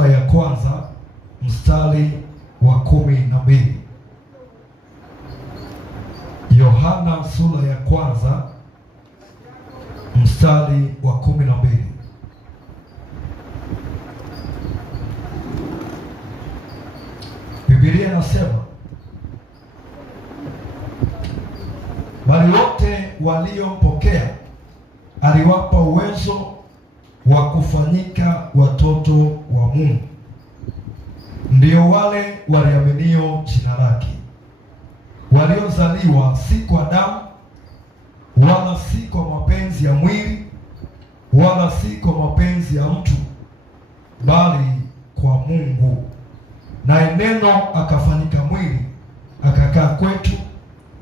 sura ya kwanza mstari wa 12. Yohana sura ya kwanza mstari wa 12. Biblia inasema, bali wote waliompokea aliwapa uwezo wa kufanyika watoto wa Mungu, ndio wale waliaminio jina lake, waliozaliwa si kwa damu wala si kwa mapenzi ya mwili wala si kwa mapenzi ya mtu, bali kwa Mungu. Naye neno akafanyika mwili akakaa kwetu,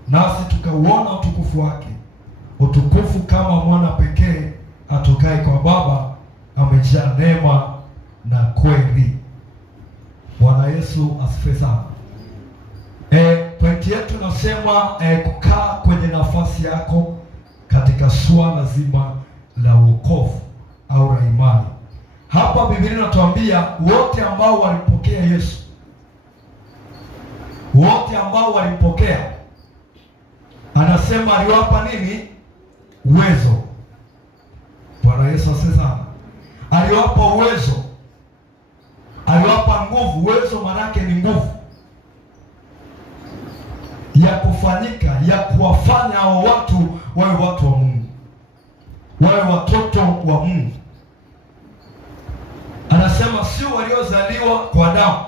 nasi tukauona utukufu wake, utukufu kama mwana pekee atokaye kwa Baba, amejaa neema na kweli. Bwana Yesu asifiwe sana. Pointi yetu nasema kukaa kwenye nafasi yako katika swala zima la wokovu au la imani. Hapa Biblia inatuambia wote ambao walimpokea Yesu, wote ambao walimpokea, anasema aliwapa nini? Uwezo. Bwana Yesu asifiwe sana. Aliwapa uwezo, aliwapa nguvu. Uwezo manake ni nguvu ya kufanyika, ya kuwafanya hao watu wawe watu wa Mungu, wawe watoto wa Mungu. Anasema sio waliozaliwa kwa damu,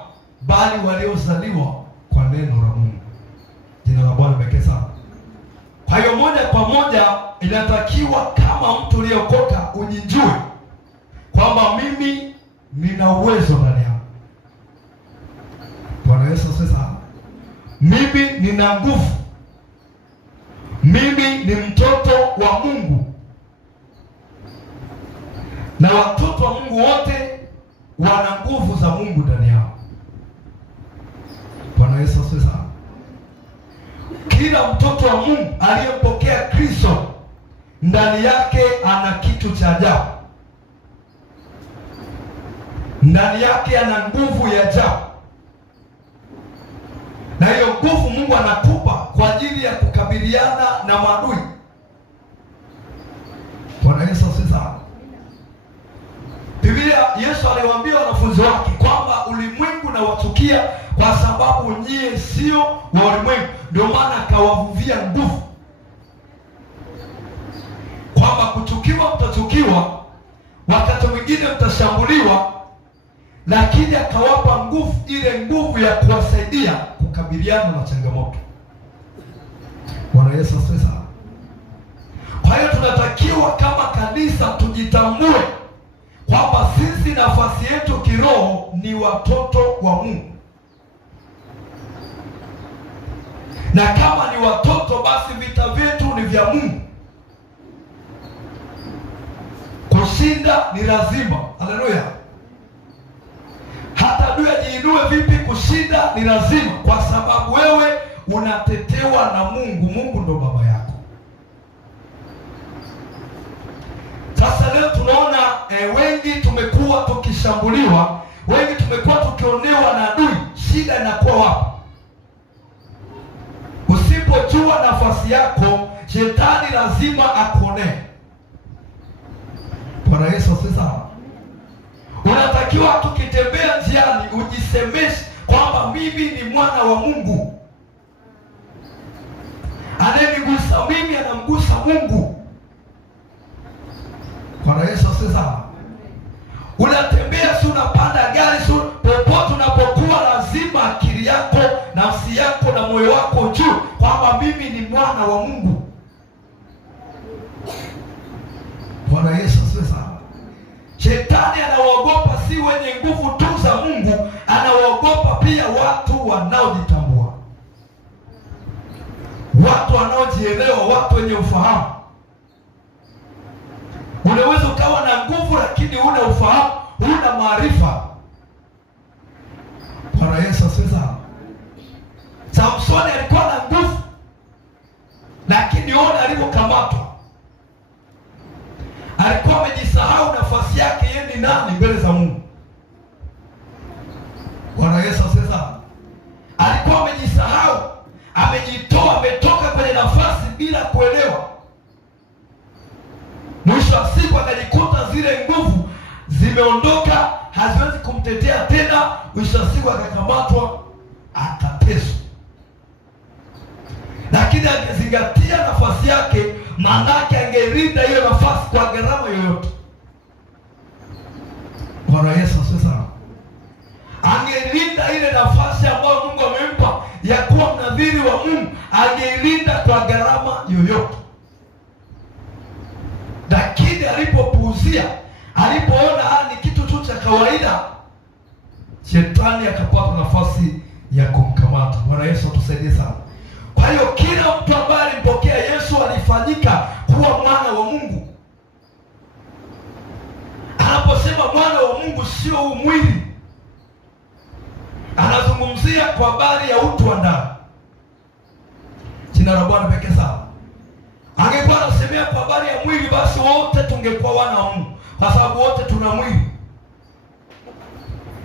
bali waliozaliwa kwa neno la Mungu. Jina la Bwana pekee sana. Kwa hiyo moja kwa moja inatakiwa kama mtu aliyeokoka ujijue kwamba mimi nina uwezo ndani yangu. Bwana Yesu asifiwe sana. Mimi nina nguvu. Mimi ni mtoto wa Mungu. Na watoto wa Mungu wote wana nguvu za Mungu ndani yao. Bwana Yesu asifiwe sana. Kila mtoto wa Mungu aliyempokea Kristo ndani yake ana kitu cha ajabu. Ndani yake ana nguvu ya ajabu. Na hiyo nguvu Mungu anakupa kwa ajili ya kukabiliana na maadui. Bwana Yesu asifiwe sana. Biblia, Yesu aliwaambia wanafunzi wake kwamba ulimwengu na wachukia kwa sababu nyie sio wa ulimwengu. Ndio maana akawavuvia nguvu kwamba kuchukiwa mtachukiwa, wakati mwingine mtashambuliwa, lakini akawapa nguvu, ile nguvu ya kuwasaidia kukabiliana na changamoto. Bwana Yesu asifiwe sana. Kwa hiyo tunatakiwa kama kanisa tujitambue kwamba sisi nafasi yetu kiroho ni watoto wa Mungu. Na kama ni watoto, basi vita vyetu ni vya Mungu. Kushinda ni lazima. Haleluya. Hata adui ajiinue vipi, kushinda ni lazima, kwa sababu wewe unatetewa na Mungu. Mungu ndo baba yako. Sasa leo tunaona wengi tumekuwa tukishambuliwa, wengi tumekuwa tukionewa na adui. Shida inakuwa wapi? Usipojua nafasi yako, shetani lazima akuonee. Bwana Yesu asifiwe sana. Unatakiwa tukitembea njiani ujisemeshe kwamba mimi ni mwana wa Mungu. Anayenigusa mimi anamgusa Mungu. Bwana Yesu asifiwe sana. Unatembea, si unapanda gari, si popote unapokuwa, lazima akili yako, nafsi yako na moyo wako juu kwamba mimi ni mwana wa Mungu. Bwana Yesu asifiwe sana. Shetani anawaogopa si wenye nguvu tu za Mungu, anawaogopa pia watu wanaojitambua, watu wanaojielewa, watu wenye ufahamu. Unaweza ukawa na nguvu lakini huna ufahamu, huna maarifa. Bwana Yesu asifiwe sana. Samsoni alikuwa na nguvu, lakini ona alipokamatwa, alikuwa amejisahau nafasi yake yeye ni nani mbele za Mungu. Bwana Yesu asifiwe sana. Alikuwa amejisahau, amejitoa, ametoka kwenye nafasi bila kuelewa. Mwisho wa siku akajikuta zile nguvu zimeondoka, haziwezi kumtetea tena. Mwisho wa siku akakamatwa, akateswa. Lakini angezingatia nafasi yake, maanake angeilinda hiyo nafasi kwa gharama yoyote. Bwana Yesu asifiwe sana. Angeilinda ile nafasi ambayo Mungu amempa ya kuwa mnadhiri wa Mungu, angeilinda kwa gharama yoyote. Lakini alipopuuzia, alipoona ni kitu tu cha kawaida, shetani akapata nafasi ya kumkamata. Bwana Yesu atusaidie sana. Kwa hiyo kila mtu ambaye alimpokea Yesu alifanyika kuwa mwana wa Mungu. Anaposema mwana wa Mungu, sio mwili, anazungumzia kwa habari ya utu wa ndani. Jina la Bwana pekee sana. Angekuwa anasemea kwa habari ya mwili, basi wote tungekuwa wana wa Mungu, kwa sababu wote tuna mwili.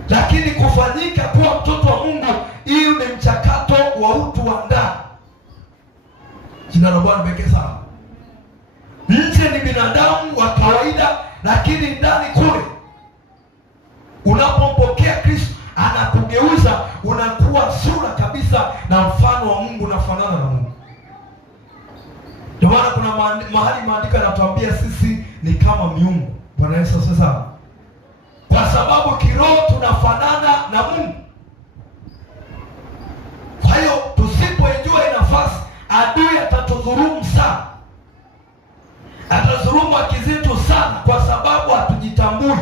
Lakini kufanyika kuwa mtoto wa Mungu, hiyo ni mchakato wa utu wa ndani. Jina la Bwana pekee sana. Nje ni binadamu wa kawaida, lakini ndani kule, unapompokea Kristo, anakugeuza, unakuwa sura kabisa na mfano wa Mungu, unafanana na Mungu. Ndio maana kuna mahali maandiko yanatuambia sisi ni kama miungu. Bwana Yesu asifiwe sana. Kwa sababu kiroho tunafanana na Mungu. Kwa hiyo tusipoenjoy nafasi, adui atatudhulumu sana. Atadhulumu haki zetu sana, kwa sababu hatujitambui.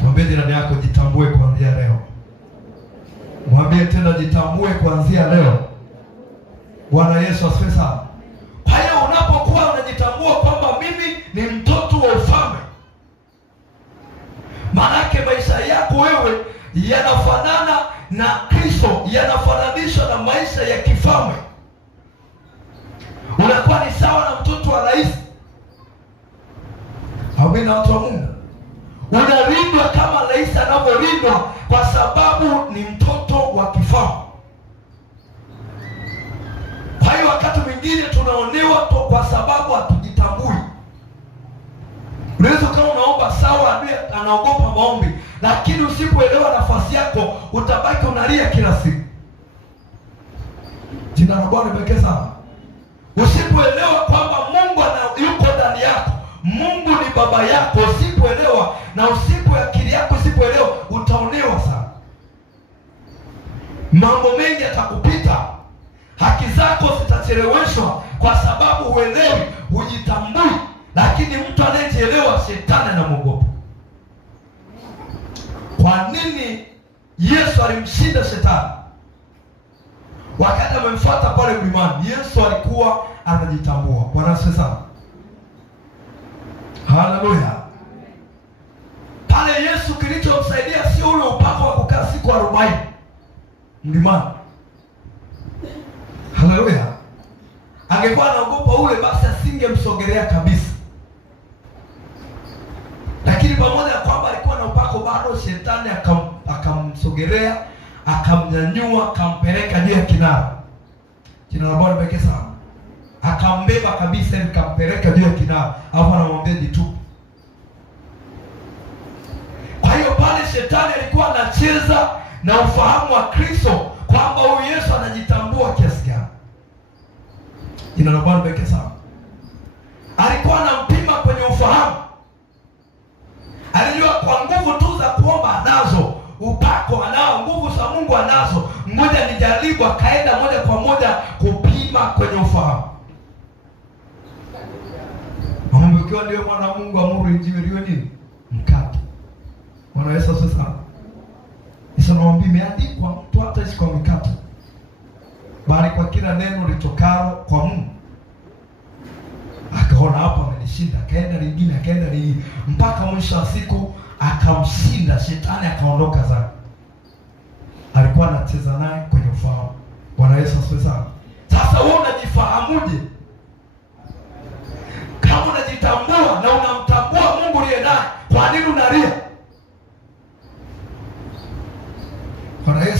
Mwambie jirani yako, jitambue kuanzia leo. Mwambie tena, jitambue kuanzia leo. Bwana Yesu asifiwe sana. Kwa hiyo unapokuwa unajitambua kwamba mimi ni mtoto wa ufalme, maanake maisha yako wewe yanafanana na Kristo, yanafananishwa na maisha ya kifalme. Unakuwa ni sawa na mtoto wa rais. Amina, watu wa Mungu. Unalindwa kama rais anavyolindwa, kwa sababu ni mtoto wa kifalme. Kwa hiyo wakati mwingine tunaonewa kwa sababu hatujitambui. Unaweza kama unaomba sawa, adui anaogopa maombi, lakini usipoelewa nafasi yako, utabaki unalia kila siku. Jina la Bwana pekee sana. Usipoelewa kwamba Mungu yuko ndani yako, Mungu ni baba yako, usipoelewa na akili yako usipoelewa, utaonewa sana. Mambo mengi yatakupita, haki zako zitacheleweshwa, kwa sababu huelewi, hujitambui. Lakini mtu anayejielewa, shetani anamwogopa. Kwa nini Yesu alimshinda shetani? Wakati amemfuata pale mlimani, Yesu alikuwa anajitambua. Bwana asifiwe sana. Haleluya. Pale Yesu kilichomsaidia sio ule upako wa kukaa siku 40 mlimani. Haleluya. Angekuwa anaogopa ule, basi asingemsogelea kabisa. Lakini pamoja na kwamba alikuwa na upako, bado shetani akamsogelea, akamnyanyua, akampeleka juu ya kinara. Jina la Bwana pekee sana. Akambeba kabisa, akampeleka juu ya kinara, hapo anamwambia jitupe. Kwa hiyo pale shetani alikuwa anacheza na ufahamu wa Kristo, kwamba huyu Yesu anajitambua kiasi gani. Jina la Bwana pekee sana. Alikuwa anampima kwenye ufahamu. Alijua kwa nguvu tu za kuomba anazo, upako anao, nguvu za Mungu anazo. Mmoja nijaribu, akaenda moja kwa moja kupima kwenye ufahamu. Mungu, ukiwa ndio mwana wa Mungu, amuru injiwe liwe nini? Mkate. Bwana Yesu asifiwe sana. Yesu anawaambia, imeandikwa, mtu hataishi kwa mikate, bali kwa kila neno litokalo kwa Mungu. Akaona hapa amenishinda, akaenda lingine, akaenda lingine, mpaka mwisho wa siku akamshinda shetani, akaondoka zake. Alikuwa anacheza naye kwenye ufahamu. Bwana Yesu asifiwe sana. Sasa wewe unajifahamuje? Kama unajitambua na unamtambua Mungu aliye naye, kwa nini unalia?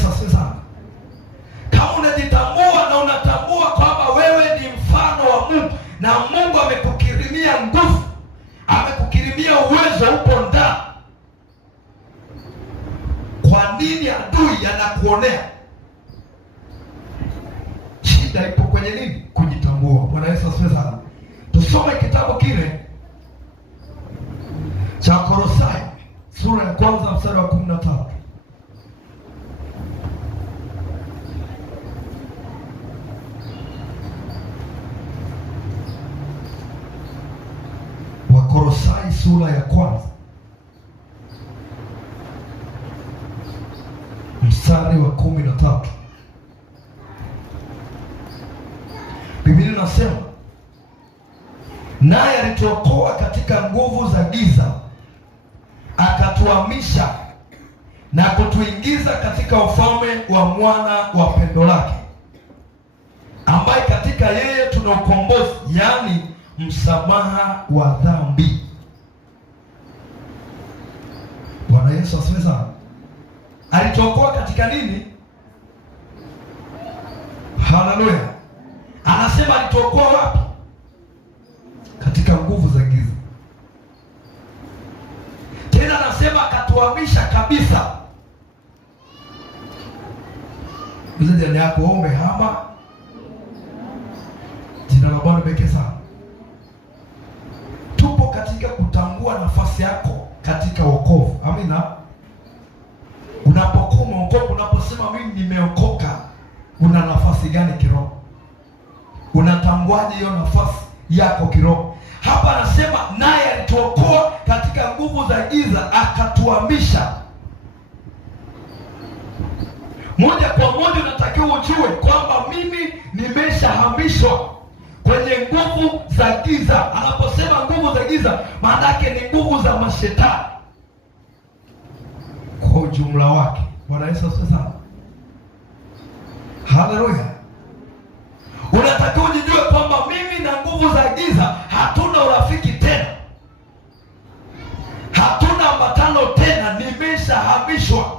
Yesu asifiwe sana. Kama unajitambua na unatambua kwamba wewe ni mfano wa Mungu na Mungu amekukirimia nguvu, amekukirimia uwezo, upo ndani, kwa nini adui anakuonea? Shida ipo kwenye nini? Kujitambua. Bwana Yesu asifiwe sana. Tusome kitabu kile cha Kolosai sura ya kwanza mstari wa 13. Wakolosai sura ya kwanza mstari wa 13. Biblia inasema, naye alituokoa katika nguvu za giza, akatuhamisha na kutuingiza katika ufalme wa mwana wa pendo lake, ambaye katika yeye tuna ukombozi, yaani msamaha wa dhambi. Bwana Yesu asifiwe sana. Alituokoa katika nini? Haleluya. Anasema alituokoa wapi? Katika nguvu za giza. Tena anasema akatuhamisha kabisa. Jirani yako umehama. Jina la Bwana pekee sana. Tupo katika kutambua nafasi yako katika wokovu. Amina. Unapokuwa umeokoka, unaposema mimi nimeokoka, una nafasi gani kiroho? Unatambuaje hiyo nafasi yako kiroho? Hapa anasema naye alituokoa katika nguvu za giza, akatuhamisha. Moja kwa moja unatakiwa ujue kwamba mimi nimeshahamishwa kwenye nguvu za giza. Anaposema nguvu za giza, maana yake ni nguvu za mashetani kwa ujumla wake. Bwana Yesu asifiwe sana. Haleluya. Unatakiwa ujijue kwamba mimi na nguvu za giza hatuna urafiki tena, hatuna ambatano tena, nimeshahamishwa.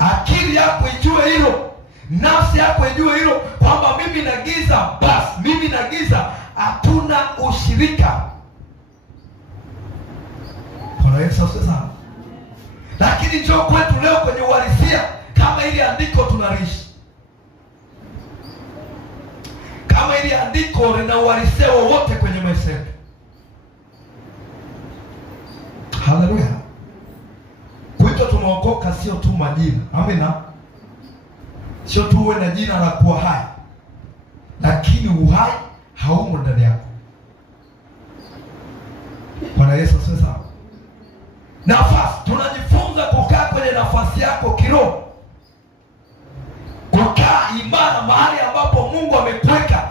Akili yako ijue hilo, nafsi yako ijue hilo, kwamba mimi na giza, basi mimi na giza hatuna ushirika. Bwana Yesu asifiwe sana. Lakini njoo kwetu leo kwenye uhalisia, kama ili andiko tunaliishi, kama ili andiko lina uhalisia wowote kwenye maisha yetu. Haleluya. Kuitwa tumeokoka sio tu majina. Amina. Sio tu uwe na jina la kuwa hai, lakini uhai haumo ndani yako. Bwana Yesu asifiwe sana. Nafasi, tunajifunza kukaa kwenye nafasi yako kiroho, kukaa imara mahali ambapo Mungu amekuweka.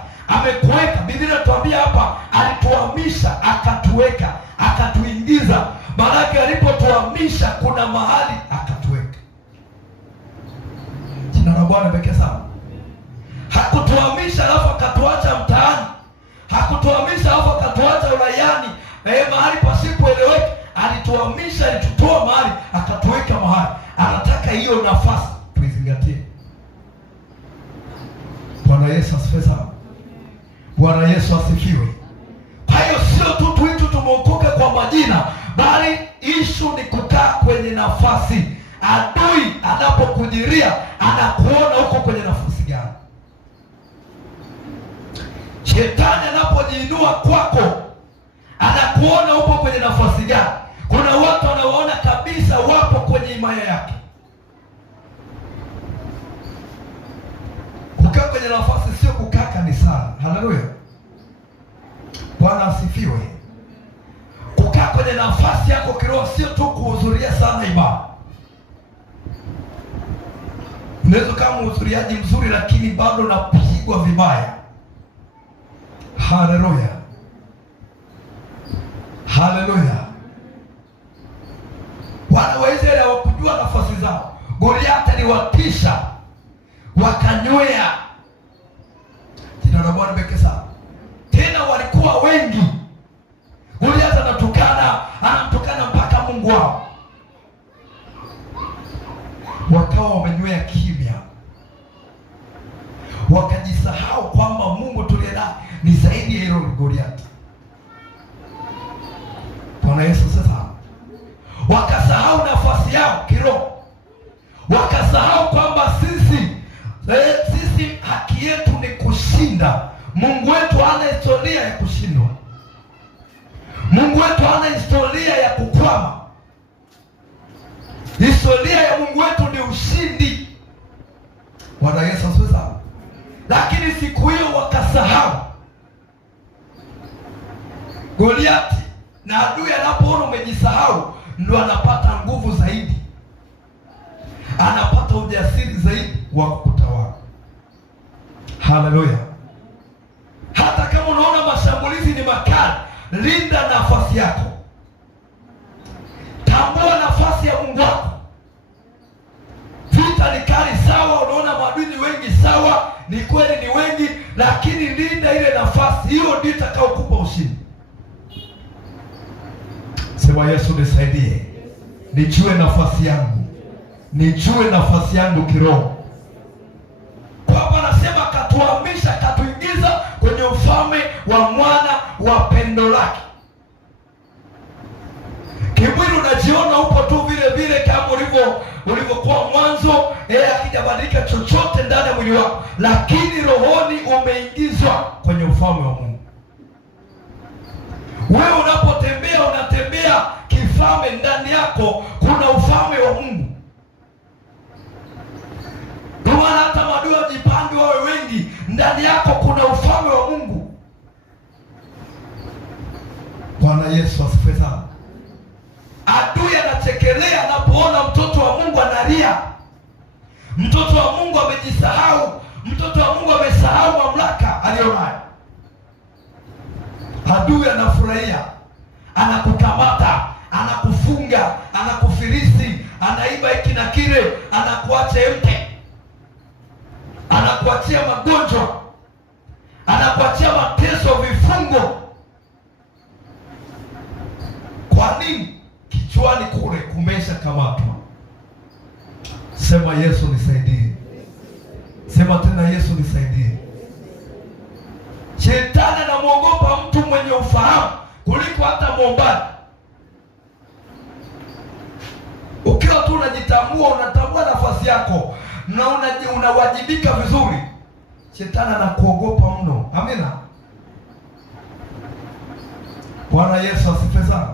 Biblia inatuambia hapa alituhamisha, akatuweka, akatuingiza. Maana yake alipotuhamisha kuna mahali akatuweka. Jina la Bwana pekee sana. Hakutuhamisha alafu akatuacha mtaani, hakutuhamisha alafu akatuacha uraiani, mahali pasipoeleweka. Alituhamisha, alitutoa mahali, akatuweka mahali. Anataka hiyo nafasi tuizingatie. Bwana Yesu asifiwe sana. Bwana Yesu asifiwe. Kwa hiyo sio tu tuitu tumeokoka kwa majina, bali ishu ni kukaa kwenye nafasi. Adui anapokujiria anakuona huko kwenye nafasi gani. Shetani anapojiinua kwako anakuona huko kwenye nafasi gani. Kuna watu wanaoona kabisa wapo kwenye himaya yake. Kukaa kwenye nafasi sio kukaa kanisani. Haleluya. Bwana asifiwe. Kukaa kwenye nafasi yako kiroho sio tu kuhudhuria sana ibada. Unaweza kama mhudhuriaji mzuri lakini bado unapigwa vibaya. Haleluya. Haleluya. Wana wa Israeli hawakujua nafasi zao. Goliathi aliwatisha, wakanywea. Jina la Bwana pekee sana. Tena walikuwa wengi. Goliathi anamtukana mpaka Mungu wao. wakawa wamenywea kimya, wakajisahau kwamba Mungu tuliye naye ni zaidi ya hilo Goliathi. Bwana Yesu sasa, wakasahau nafasi yao kiroho, wakasahau kwamba sisi haki yetu ni kushinda. Mungu wetu hana historia ya kushindwa. Mungu wetu hana historia ya kukwama. Historia ya Mungu wetu ni ushindi. Bwana Yesu asifiwe. Lakini siku hiyo wakasahau. Goliathi na adui anapoona umejisahau, ndio anapata nguvu zaidi, anapata ujasiri zaidi wa kukutawala. Haleluya! Hata kama unaona mashambulizi ni makali, linda nafasi yako. Tambua nafasi ya Mungu wako. Vita ni kali, sawa. Unaona maadui ni wengi, sawa, ni kweli ni wengi, lakini linda ile nafasi. Hiyo ndio itakayokupa ushindi. Sema, Yesu nisaidie, nijue nafasi yangu, nijue nafasi yangu kiroho. Baba anasema katuhamisha, katuingiza kwenye ufalme wa mwana wa pendo lake. Kimwili unajiona upo tu vile vile kama ulivyokuwa mwanzo, hakijabadilika chochote ndani ya mwili wako, lakini rohoni umeingizwa kwenye ufalme wa Mungu. Wewe unapotembea, unatembea kifalme. Ndani yako kuna ufalme wa Mungu. Ndio maana hata maadui wajipange wawe wengi, ndani yako kuna ufalme wa Mungu. Bwana Yesu asifiwe sana. Adui anachekelea anapoona mtoto wa Mungu analia. Mtoto wa Mungu amejisahau. Mtoto wa Mungu amesahau mamlaka aliyonayo. Adui anafurahia, anakukamata, anakufunga, anakufilisi, anaiba hiki na kile, anakuacha mte, anakuachia magonjwa, anakuachia mateso, vifungo. Kwa nini? Kichwani kule kumesha kamatwa. Sema, Yesu nisaidie. Sema tena, Yesu nisaidie. Shetani anamwogopa mtu mwenye ufahamu kuliko hata mwombaji. Ukiwa tu unajitambua, unatambua nafasi yako na unawajibika vizuri, shetani anakuogopa mno. Amina. Bwana Yesu asifiwe sana.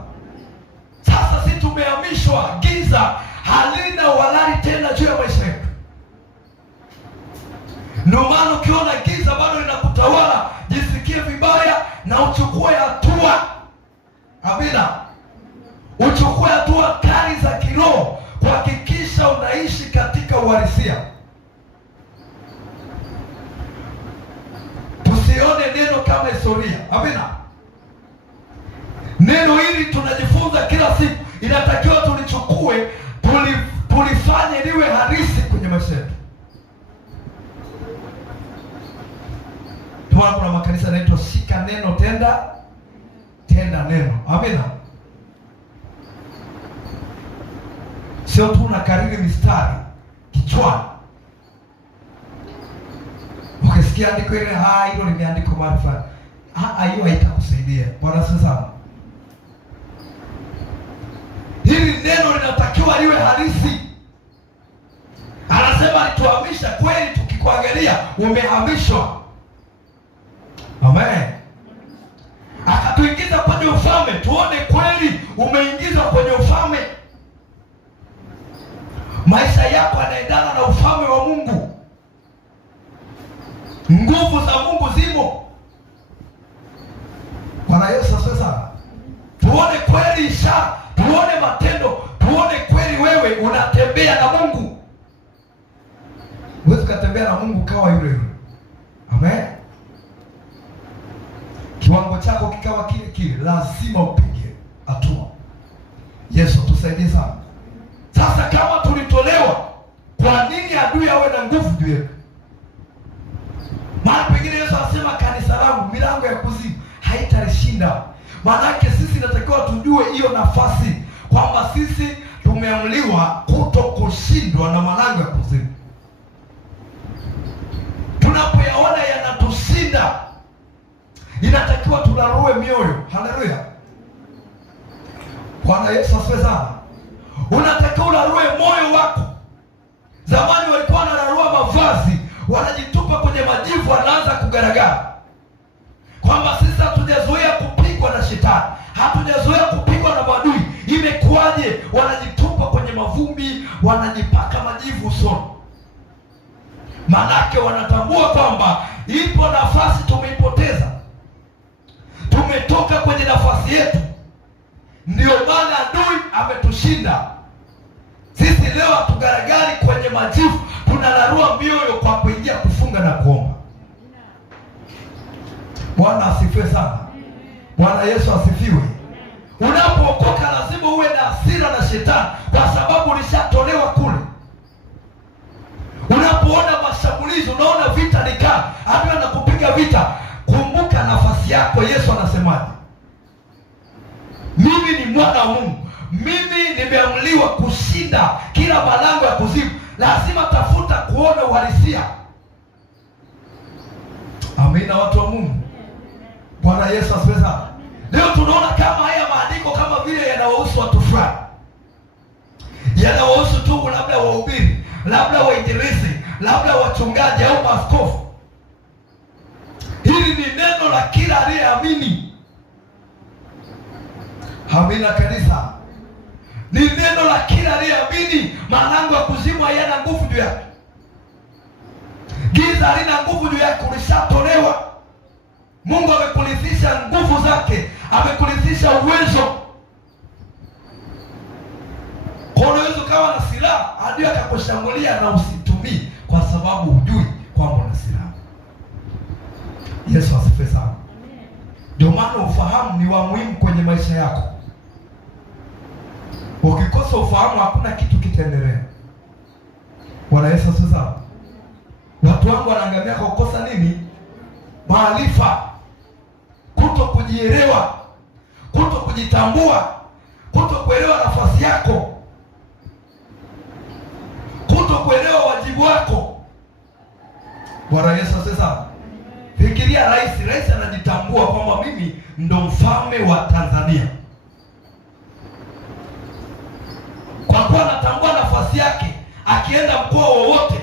Sasa sisi tumehamishwa, giza halina walali tena juu ya maisha yetu. Ndio maana ukiona giza bado linakutawala, jisikie vibaya na uchukue hatua. Amina. Uchukue hatua kali za kiroho kuhakikisha unaishi katika uhalisia. Tusione neno kama historia. Amina. Neno hili tunajifunza kila siku, inatakiwa tulichukue, tulifanye liwe halisi kwenye maisha yetu. Kuna makanisa yanaitwa shika neno, tenda neno. Amina. Sio tu unakariri mistari kichwani. Ukisikia andiko ile, hilo limeandikwa mahali fulani, hiyo haitakusaidia. Bwana sasa, hili neno linatakiwa liwe halisi. Anasema alituhamisha kweli, tukikuangalia umehamishwa. Amen. Akatuingiza kwenye ufalme, tuone kweli umeingizwa kwenye ufalme. Maisha yako yanaendana na ufalme wa Mungu. Nguvu za Mungu zimo. Bwana Yesu asifiwe sana. Tuone kweli ishara, tuone matendo, tuone kweli wewe unatembea na Mungu. Huwezi kutembea na Mungu kawa yule yule. Amen. Kiwango chako kikawa kile kile, lazima upige hatua. Yesu tusaidie sana. Sasa kama tulitolewa, kwa nini adui awe na nguvu juu yetu? Maana pengine Yesu anasema kanisa langu milango ya kuzimu haitalishinda. Maanake sisi natakiwa tujue hiyo nafasi, kwamba sisi tumeamliwa kuto tuliposhindwa na malango ya kuzimu, tunapoyaona yanatushinda, inatakiwa tularue mioyo. Haleluya, Bwana Yesu asifiwe sana. Unatakiwa ularue moyo wako. Zamani walikuwa wanararua mavazi, wanajitupa kwenye majivu, wanaanza kugaragara kwamba sisi hatujazoea kupigwa na shetani, hatujazoea kupigwa na maadui. Imekuwaje? Wanajitupa kwenye mavumbi, wanajipaka majivu usoni. Manake wanatambua kwamba ipo nafasi tumeipoteza, tumetoka kwenye nafasi yetu, ndio maana adui ametushinda. Sisi leo hatugaragari kwenye majivu, tunararua mioyo kwa kuingia kufunga na kuomba. Bwana asifiwe sana. Bwana Yesu asifiwe. Unapookoka lazima uwe na hasira na shetani, kwa sababu ulishatolewa kule. Unapoona mashambulizi, unaona vita ni kali, adui anakupiga vita, kumbuka nafasi yako. Yesu anasemaje? Mimi ni mwana wa Mungu, mimi nimeamliwa kushinda kila malango ya kuzimu. Lazima tafuta kuona uhalisia. Amina, watu wa Mungu. Bwana Yesu asifiwe sana. Leo tunaona kama haya maandiko kama vile yanawahusu watu fulani, yanawahusu tu labda wahubiri, labda wainjilisti, labda wachungaji au maaskofu. Hili ni neno la kila aliyeamini. Amina kanisa, ni neno la kila aliyeamini. Malango ya kuzimu hayana nguvu juu yake, giza halina nguvu juu yake. Ulishatolewa. Mungu amekurithisha nguvu zake, amekurithisha uwezo. Kwa unaweza ukawa na silaha, adui akakushambulia na usitumii, kwa sababu hujui kwamba una silaha. Yesu asifiwe sana. Ndio maana ufahamu ni wa muhimu kwenye maisha yako. Ukikosa ufahamu, hakuna kitu kitaendelea. Bwana Yesu asifiwe sana. Watu wangu wanaangamia kwa kukosa nini? Maarifa. Kuto kujielewa, kuto kujitambua, kuto kuelewa nafasi yako, kuto kuelewa wajibu wako. Bwana Yesu asifiwe sana. Fikiria rais anajitambua kwamba mimi ndo mfalme wa Tanzania. Kwa kuwa anatambua nafasi yake, akienda mkoa wowote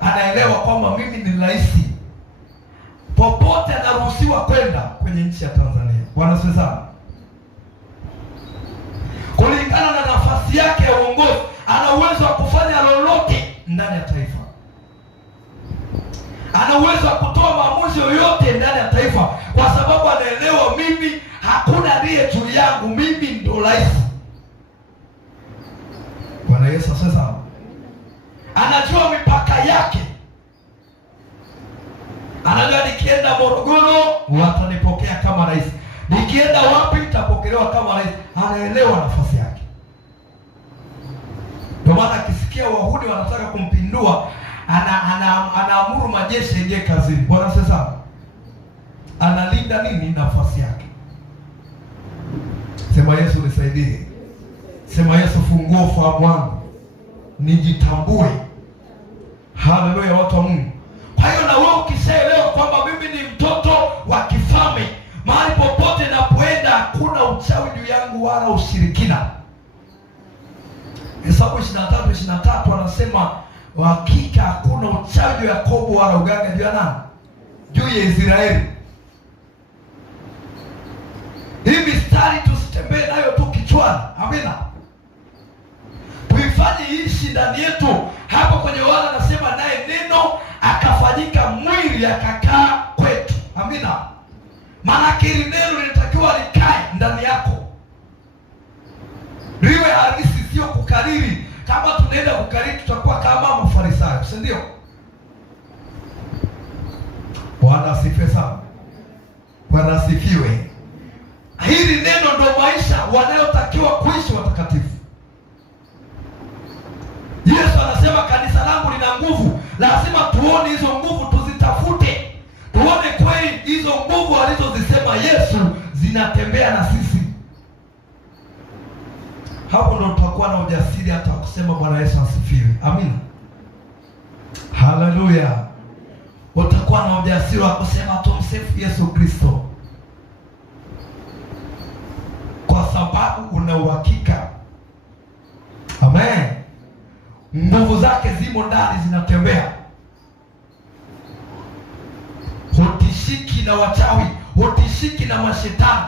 anaelewa kwamba mimi ni rais, popote anaruhusiwa kwenda kwenye nchi ya Tanzania. Bwana asifiwe sana. Kulingana na nafasi yake ya uongozi, ana uwezo wa kufanya lolote ndani ya taifa. Ana uwezo wa kutoa maamuzi yoyote ndani ya taifa, kwa sababu anaelewa mimi hakuna aliye juu yangu, mimi ndo rais. Bwana Yesu asifiwe sana. Anajua mipaka yake. Anajua nikienda Morogoro watanipokea kama rais, nikienda wapi nitapokelewa kama rais. Anaelewa nafasi yake. Ndio maana akisikia wahudi wanataka kumpindua, anaamuru majeshi yaingie kazini. Bwana sasa analinda nini? Nafasi yake. Sema Yesu nisaidie. Sema Yesu fungua ufahamu wangu, nijitambue. Haleluya, watu wa Mungu. Kwa hiyo na wewe ukishaelewa kwamba mimi ni mtoto wa kifalme, mahali popote napoenda hakuna uchawi juu yangu wala ushirikina. Hesabu 23:23 anasema hakika hakuna uchawi juu ya Yakobo wala uganga juu ya nani? Juu ya Israeli. Hivi mistari tusitembee nayo tu kichwani. Amina. Tuifanye iishi ndani yetu. Hapo kwenye Yohana anasema naye neno akafanyika mwili akakaa kwetu. Amina. Maana hili neno linatakiwa likae ndani yako, liwe halisi, sio kukariri. Kama tunaenda kukariri tutakuwa kama Mafarisayo, si ndio? Bwana asifiwe sana. Bwana asifiwe. Hili neno ndio maisha wanayotakiwa kuishi watakatifu. Yesu anasema kanisa langu lina nguvu. Lazima tuone hizo nguvu, tuzitafute, tuone kweli hizo nguvu alizozisema Yesu zinatembea na sisi. Hapo ndo tutakuwa na ujasiri hata kusema Bwana Yesu asifiwe. Amina. Haleluya. Utakuwa na ujasiri wa kusema tumsifu Yesu Kristo, kwa sababu una uhakika. Amen. Nguvu zake zimo ndani, zinatembea. Hutishiki na wachawi, hutishiki na mashetani,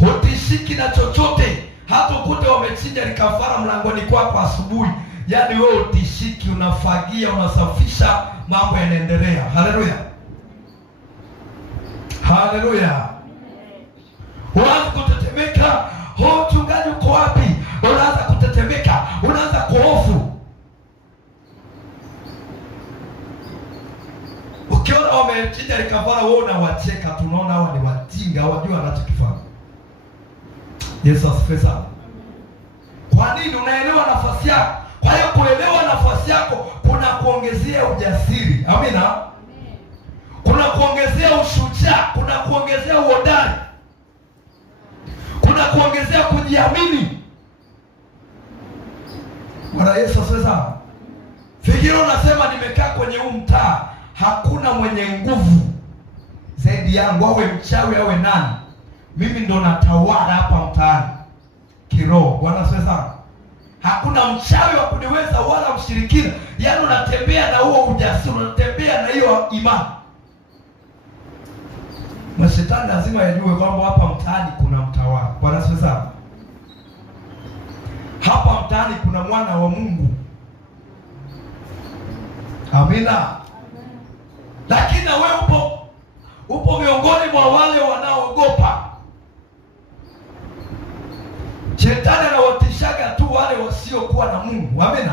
hutishiki na chochote. Hata ukute wamechinja likafara mlangoni kwako asubuhi, yaani wewe utishiki, unafagia, unasafisha, mambo yanaendelea. Haleluya. Haleluya. Unaanza kutetemeka, mchungaji uko wapi? Unaanza kutetemeka, unaanza kuhofu. Ukiona wamechinja likafara, wewe unawacheka, tunaona hawa ni wajinga, hawajui wanachokifanya. Yesu asifiwe sana. Kwa nini? Unaelewa nafasi yako. Kwa hiyo kuelewa nafasi yako kuna kuongezea ujasiri. Amina. Kuna kuongezea ushujaa, kuna kuongezea uhodari, kuna kuongezea kujiamini. Bwana Yesu asifiwe sana. Fikiri unasema nimekaa kwenye huu mtaa, hakuna mwenye nguvu zaidi yangu, awe mchawi awe nani, mimi ndo natawala hapa mtaani kiroho. Bwana asifiwe sana. Hakuna mchawi wa kuniweza wala mshirikina. Yaani unatembea na huo ujasiri, unatembea na hiyo imani. Mashetani lazima yajue kwamba hapa mtaani kuna mtawala. Bwana asifiwe sana. Hapa mtaani kuna mwana wa Mungu. Amina. Lakini na wewe upo miongoni mwa wale wanaoogopa. Shetani anawatishaga tu wale wasiokuwa na Mungu. Amina.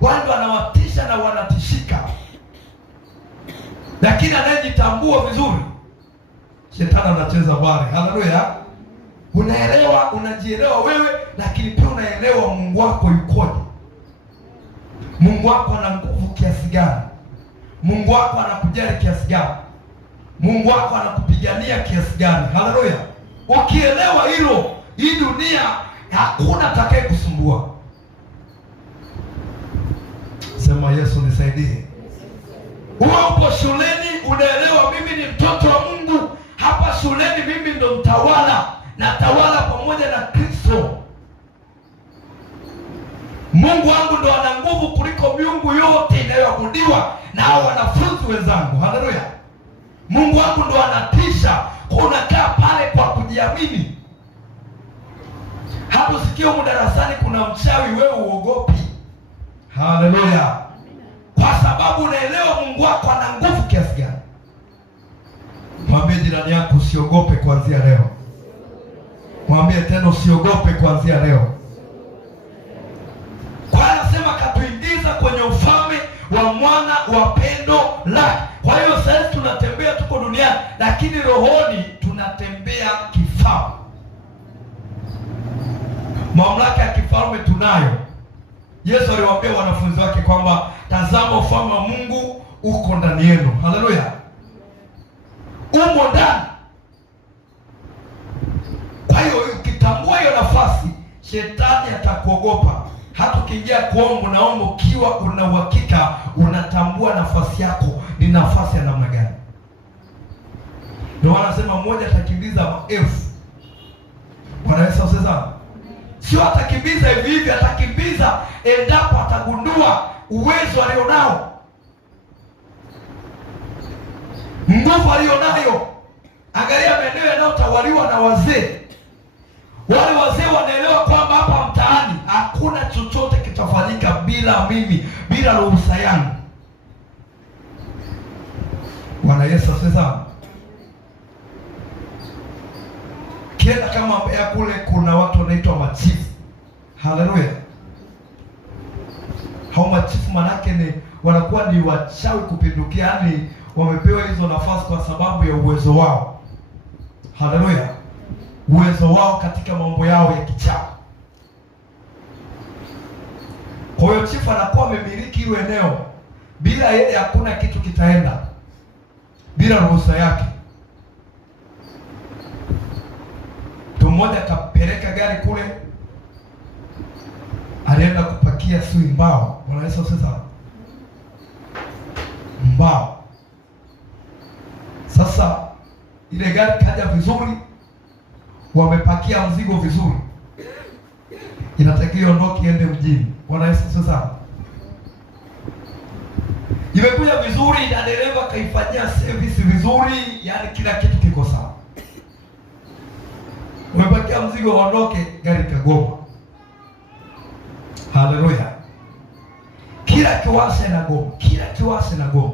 Wao anawatisha na wanatishika. Lakini anayejitambua vizuri, shetani anacheza bari. Haleluya. Unaelewa, unajielewa wewe, lakini pia unaelewa Mungu wako yukoje. Mungu wako ana nguvu kiasi gani? Mungu wako anakujali kiasi gani? Mungu wako anakupigania kiasi gani? Haleluya. Ukielewa hilo, hii dunia hakuna atakaye kusumbua. Sema Yesu nisaidie. Uwe upo shuleni, unaelewa mimi ni mtoto wa Mungu. Hapa shuleni mimi ndo mtawala, natawala pamoja na Kristo. Mungu wangu ndo ana nguvu kuliko miungu yote inayoabudiwa na hao wanafunzi wenzangu. Haleluya. Mungu wangu ndo anatisha. Kwa unakaa pale kwa kujiamini. Hapo sikio huko darasani kuna mchawi, wewe uogopi. Haleluya. Kwa sababu unaelewa Mungu wako ana nguvu kiasi gani. Mwambie jirani yako usiogope kuanzia leo. Mwambie tena usiogope kuanzia leo. Kwa anasema katuingiza kwenye ufalme wa mwana wa pendo lake. Kwa hiyo sasa tunatembea, tuko duniani, lakini rohoni tunatembea kifalme. Mamlaka ya kifalme tunayo. Yesu aliwaambia wanafunzi wake kwamba tazama ufalme wa Mungu uko ndani yenu. Haleluya. Umo ndani. Kwa hiyo ukitambua hiyo nafasi, shetani atakuogopa. Hata ukiingia kuomba, naomba ukiwa una uhakika, unatambua nafasi yako ni nafasi ya namna gani. Ndio wanasema mmoja atakimbiza maelfu. Bwana Yesu asifiwe. Sio atakimbiza hivi hivi, atakimbiza endapo atagundua uwezo alionao, nguvu alionayo. Angalia maeneo yanayotawaliwa na wazee. Wale wazee wanaelewa kwamba hapa mtaani hakuna chochote kitafanyika bila mimi, bila ruhusa yangu. Bwana Yesu asifiwe. Kienda kama Mbeya kule kuna watu wanaitwa machifu. Haleluya. Hao machifu manake ni wanakuwa ni wachawi kupindukia, yani wamepewa hizo nafasi kwa sababu ya uwezo wao. Haleluya. Uwezo wao katika mambo yao ya kichawi. Kwa hiyo chifu anakuwa amemiliki hilo eneo. Bila yeye hakuna kitu kitaenda. Bila ruhusa yake. mmoja kapeleka gari kule, alienda kupakia sui mbao. Bwana Yesu sasa mbao. Sasa ile gari kaja vizuri, wamepakia mzigo vizuri, inatakiwa ondoke iende mjini. Bwana Yesu sasa imekuja vizuri na dereva kaifanyia service vizuri, yani kila kitu kiko sawa. Umepakia mzigo waondoke, gari kagoma. Haleluya! Kila kiwasha na goma, kila kiwasha na goma.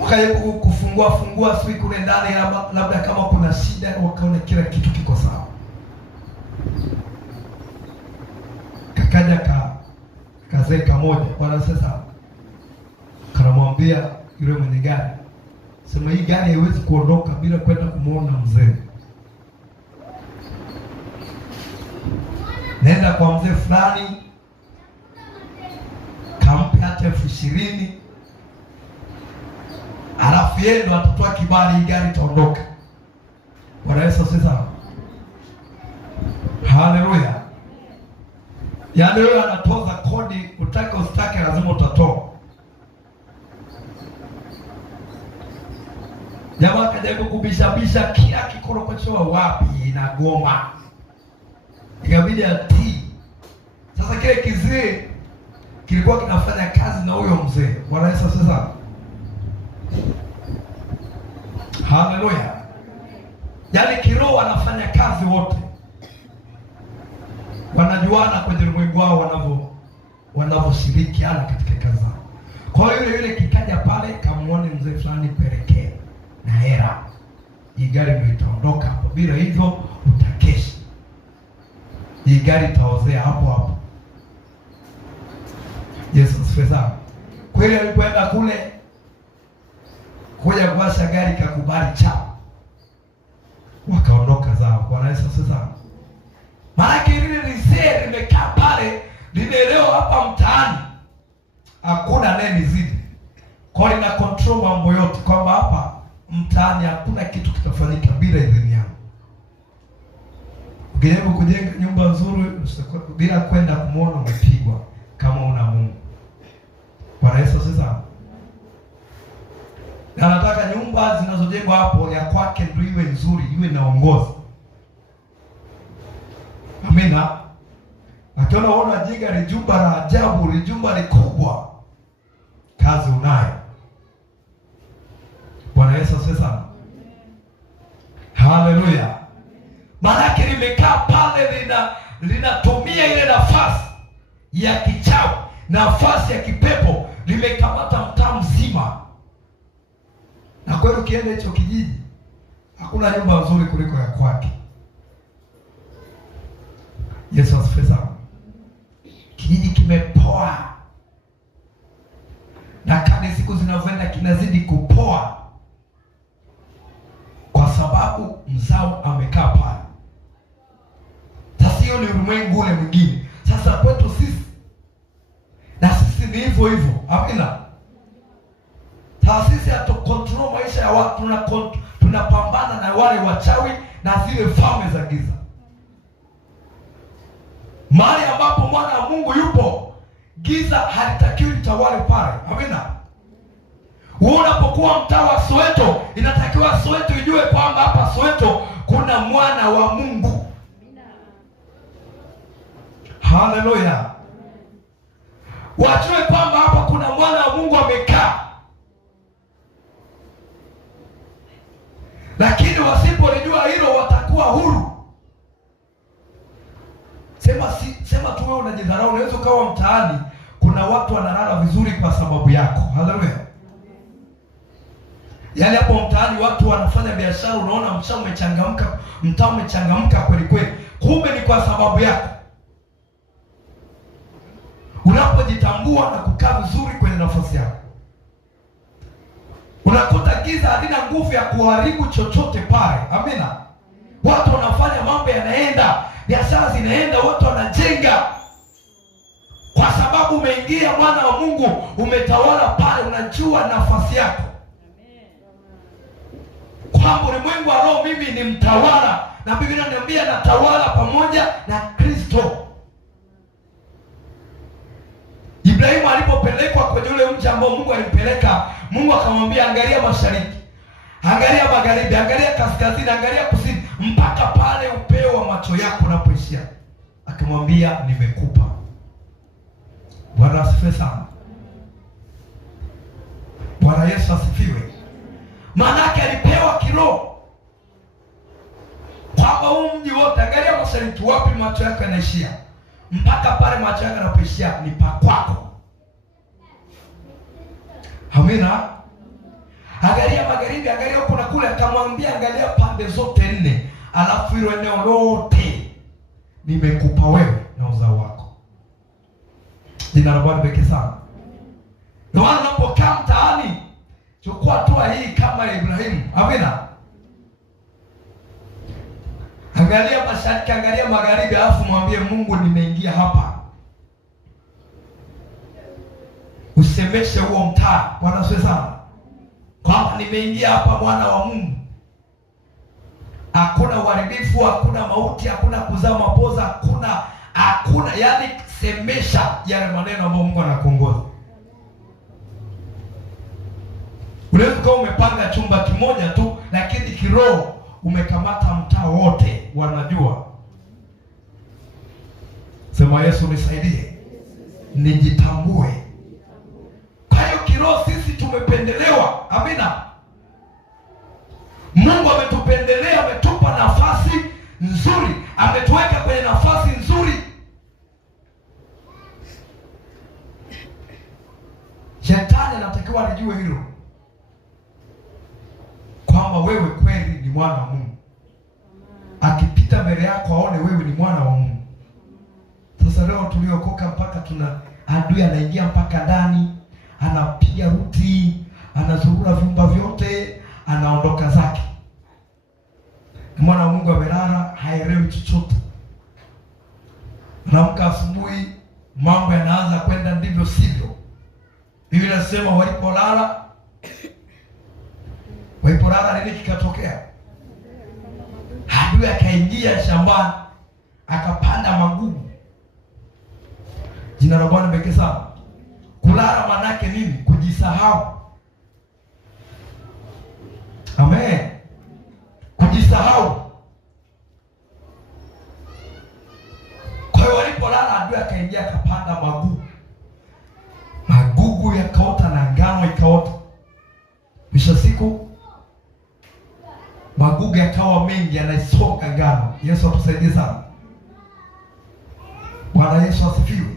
Wakaje kufungua sui kule ndani, labda kama kuna shida, wakaona kila kitu kiko sawa. Kakaja kazee kamoja. Bwana sasa kanamwambia yule mwenye gari, sema hii gari haiwezi kuondoka bila kwenda kumuona mzee. Nenda kwa mzee fulani, kampe hata 20,000, alafu yeye ndo atatoa kibali, hii gari itaondoka. Bwana Yesu sasa. Haleluya! Yaani wewe anatoza kodi, utake usitake lazima utatoa. Jamaa kajaribu kubishabisha kila kikorokochoa, wapi inagoma, ikabidi atii. Sasa kile kizee kilikuwa kinafanya kazi na huyo mzee. Bwana Yesu sasa. Haleluya! Yaani kiroho wanafanya kazi wote, wanajuana kwenye ulimwengu wao wanavyoshirikiana katika kazi zao. Kwa hiyo yule kikaja pale, kamuone mzee fulani, pelekee na hela, hii gari ndio itaondoka hapo, bila hivyo utakesha, hii gari itaozea hapo hapo. Yesu asifiwe. Kweli alipoenda kule kuja kuwasha gari, kakubali chapa, wakaondoka zao. Bwana Yesu asifiwe. Maana lile lisee limekaa pale, linaelewa hapa mtaani hakuna anayenizidi, kwa lina control mambo yote, kwamba hapa mtaani hakuna kitu kitafanyika bila idhini yangu. Ukijaribu kujenga nyumba nzuri bila kwenda kumuona, umepigwa kama una Mungu. Bwana Yesu sasa. Na nataka nyumba zinazojengwa hapo ya kwake ndio iwe nzuri, iwe inaongoza. Amina. Akiona uona jenga ni jumba la ajabu, ni jumba likubwa, kazi unayo. Bwana Yesu sasa. Haleluya. Maana limekaa pale, linatumia ile nafasi ya kichawi, nafasi ya kipepo, limekamata mtaa mzima. Na kweli ukienda hicho kijiji hakuna nyumba nzuri kuliko ya kwake. Yesu asifiwe. Kijiji kimepoa, na kadri siku zinavyoenda kinazidi kupoa, kwa sababu mzao amekaa pale. Sasa hiyo ni ulimwengu ule mwingine. Sasa kwetu sisi, na sisi ni hivyo hivyo. Amina. Sasa sisi hatukontrol maisha ya watu, tunapambana na wale wachawi na zile falme za giza. Mahali ambapo mwana wa Mungu yupo, giza halitakiwi litawale pale. Amina. Unapokuwa mtaa wa Soweto, inatakiwa Soweto ijue kwamba hapa Soweto kuna mwana wa Mungu. Haleluya. Wajue kwamba hapa kuna mwana wa Mungu amekaa. Lakini wasipolijua hilo, watakuwa huru. Sema tu wewe unajidharau. Unaweza ukawa mtaani, kuna watu wanalala vizuri kwa sababu yako. Haleluya. Yaani hapo mtaani watu wanafanya biashara, unaona mtaa umechangamka kweli kweli, kumbe ni kwa sababu yako. Unapojitambua na kukaa vizuri kwenye nafasi yako, unakuta giza halina nguvu ya kuharibu chochote pale. Amina. Watu wanafanya mambo yanaenda, biashara zinaenda, watu wanajenga, kwa sababu umeingia mwana wa Mungu, umetawala pale, unajua nafasi yako. Kwa kwamba ulimwengu wa roho mimi ni mtawala, na Biblia inaniambia natawala pamoja na Kristo. Ibrahimu alipopelekwa kwenye ule mji ambao Mungu alimpeleka, Mungu akamwambia angalia mashariki, angalia magharibi, angalia kaskazini, angalia kusini, mpaka pale upeo wa macho yako unapoishia. Akamwambia nimekupa. Bwana asifiwe sana. Bwana Yesu asifiwe. Maana yake alipewa kiroho kwamba huu mji wote, angalia mashariki, wapi macho yako yanaishia, mpaka pale macho yako yanapoishia ni pa kwako. Amina. Angalia magharibi, angalia huko na kule. Akamwambia angalia pande zote nne, alafu hilo eneo lote nimekupa wewe na uzao wako. Jina la Bwana libarikiwe sana. Ndio maana unapokaa mtaani, chukua hatua hii kama Ibrahimu. Amina. Angalia mashariki, angalia magharibi, alafu mwambie Mungu nimeingia hapa. Usemeshe huo mtaa. Bwana asifiwe sana. Kwamba nimeingia hapa Bwana wa Mungu. Hakuna uharibifu, hakuna mauti, hakuna kuzaa mapoza, hakuna yani semesha yale maneno ambayo Mungu anakuongoza. Unaweza kuwa umepanga chumba kimoja tu, lakini kiroho umekamata mtaa wote, wanajua. Sema Yesu nisaidie, nijitambue. Kwa hiyo kiroho sisi tumependelewa. Amina. Mungu ametupendelea, ametupa nafasi nzuri, ametuweka kwenye nafasi nzuri. Shetani anatakiwa ajue hilo, kwamba wewe kweli ni mwana wa Mungu. Akipita mbele yako aone wewe ni mwana wa Mungu. Sasa leo tuliokoka mpaka tuna adui anaingia mpaka ndani, anapiga ruti, anazurura vyumba vyote, anaondoka zake. Mwana wa Mungu amelala, haelewi chochote. Anaamka asubuhi, mambo yanaanza kwenda ndivyo sivyo. Biblia inasema walipolala nini kikatokea? Adui akaingia shambani, akapanda magugu. Jina la Bwana libarikiwe sana. Kulala maana yake nini? Kujisahau. Amen. Kujisahau. Kwa hiyo walipolala adui akaingia akapanda magugu. Magugu yakaota na ngano ikaota. Mwisho siku magugu yakawa mengi, yanaisoka ngano. Yesu atusaidie sana. Bwana Yesu asifiwe.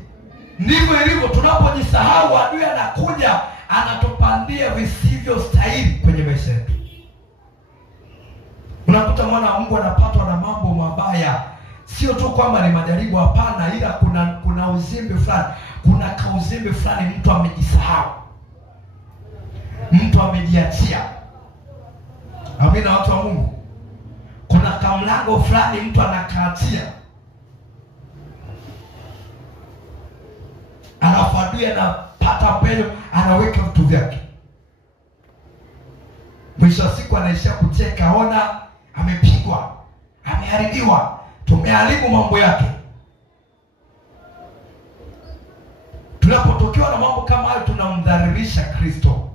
Ndivyo ilivyo, tunapojisahau adui anakuja anatupandia visivyo stahili kwenye maisha yetu. Unakuta mwana wa Mungu anapatwa na mambo mabaya. Sio tu kwamba ni majaribu, hapana, ila kuna uzembe fulani, kuna kauzembe fulani. Mtu amejisahau, mtu amejiachia. Amina, watu wa Mungu. Kuna kamlango fulani mtu anakaatia, alafu adui anapata penyo, anaweka vitu vyake. Mwisho wa siku anaishia kucheka, ona amepigwa, ameharibiwa, tumeharibu mambo yake. Tunapotokewa na mambo kama hayo, tunamdhalilisha Kristo.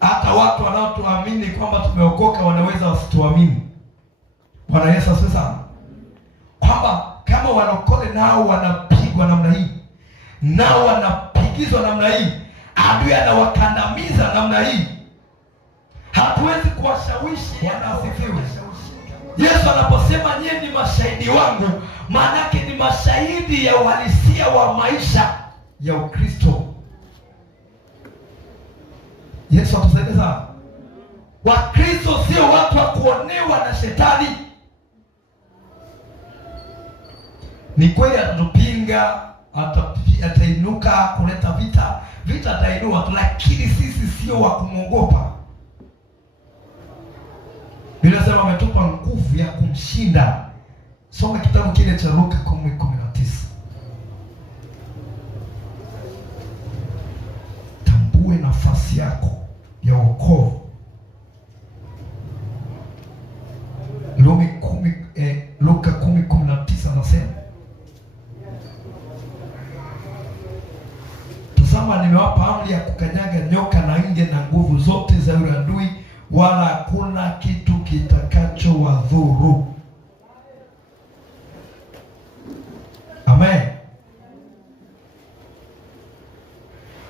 Hata watu wanaotuamini kwamba tumeokoka wanaweza wasituamini. Bwana Yesu asifiwe sana. Kwamba kama walokole nao wanapigwa namna hii, nao wanapigizwa namna hii, adui anawakandamiza namna hii, hatuwezi kuwashawishi. Bwana asifiwe. Yesu anaposema nyie ni mashahidi wangu, maana yake ni mashahidi ya uhalisia wa maisha ya Ukristo. Yesu atusaidie sana. Wakristo sio watu wa kuonewa na shetani. Ni kweli atatupinga, atainuka kuleta vita atainua tu, lakini sisi sio wa kumwogopa. Biblia inasema ametupa nguvu ya kumshinda. Soma kitabu kile cha Luka 10:19. Tambue nafasi yako ya wokovu. Luka 10:19 anasema, tazama nimewapa amri ya kukanyaga nyoka na nge na nguvu zote za yule adui, wala hakuna kitu kitakachowadhuru. Amen.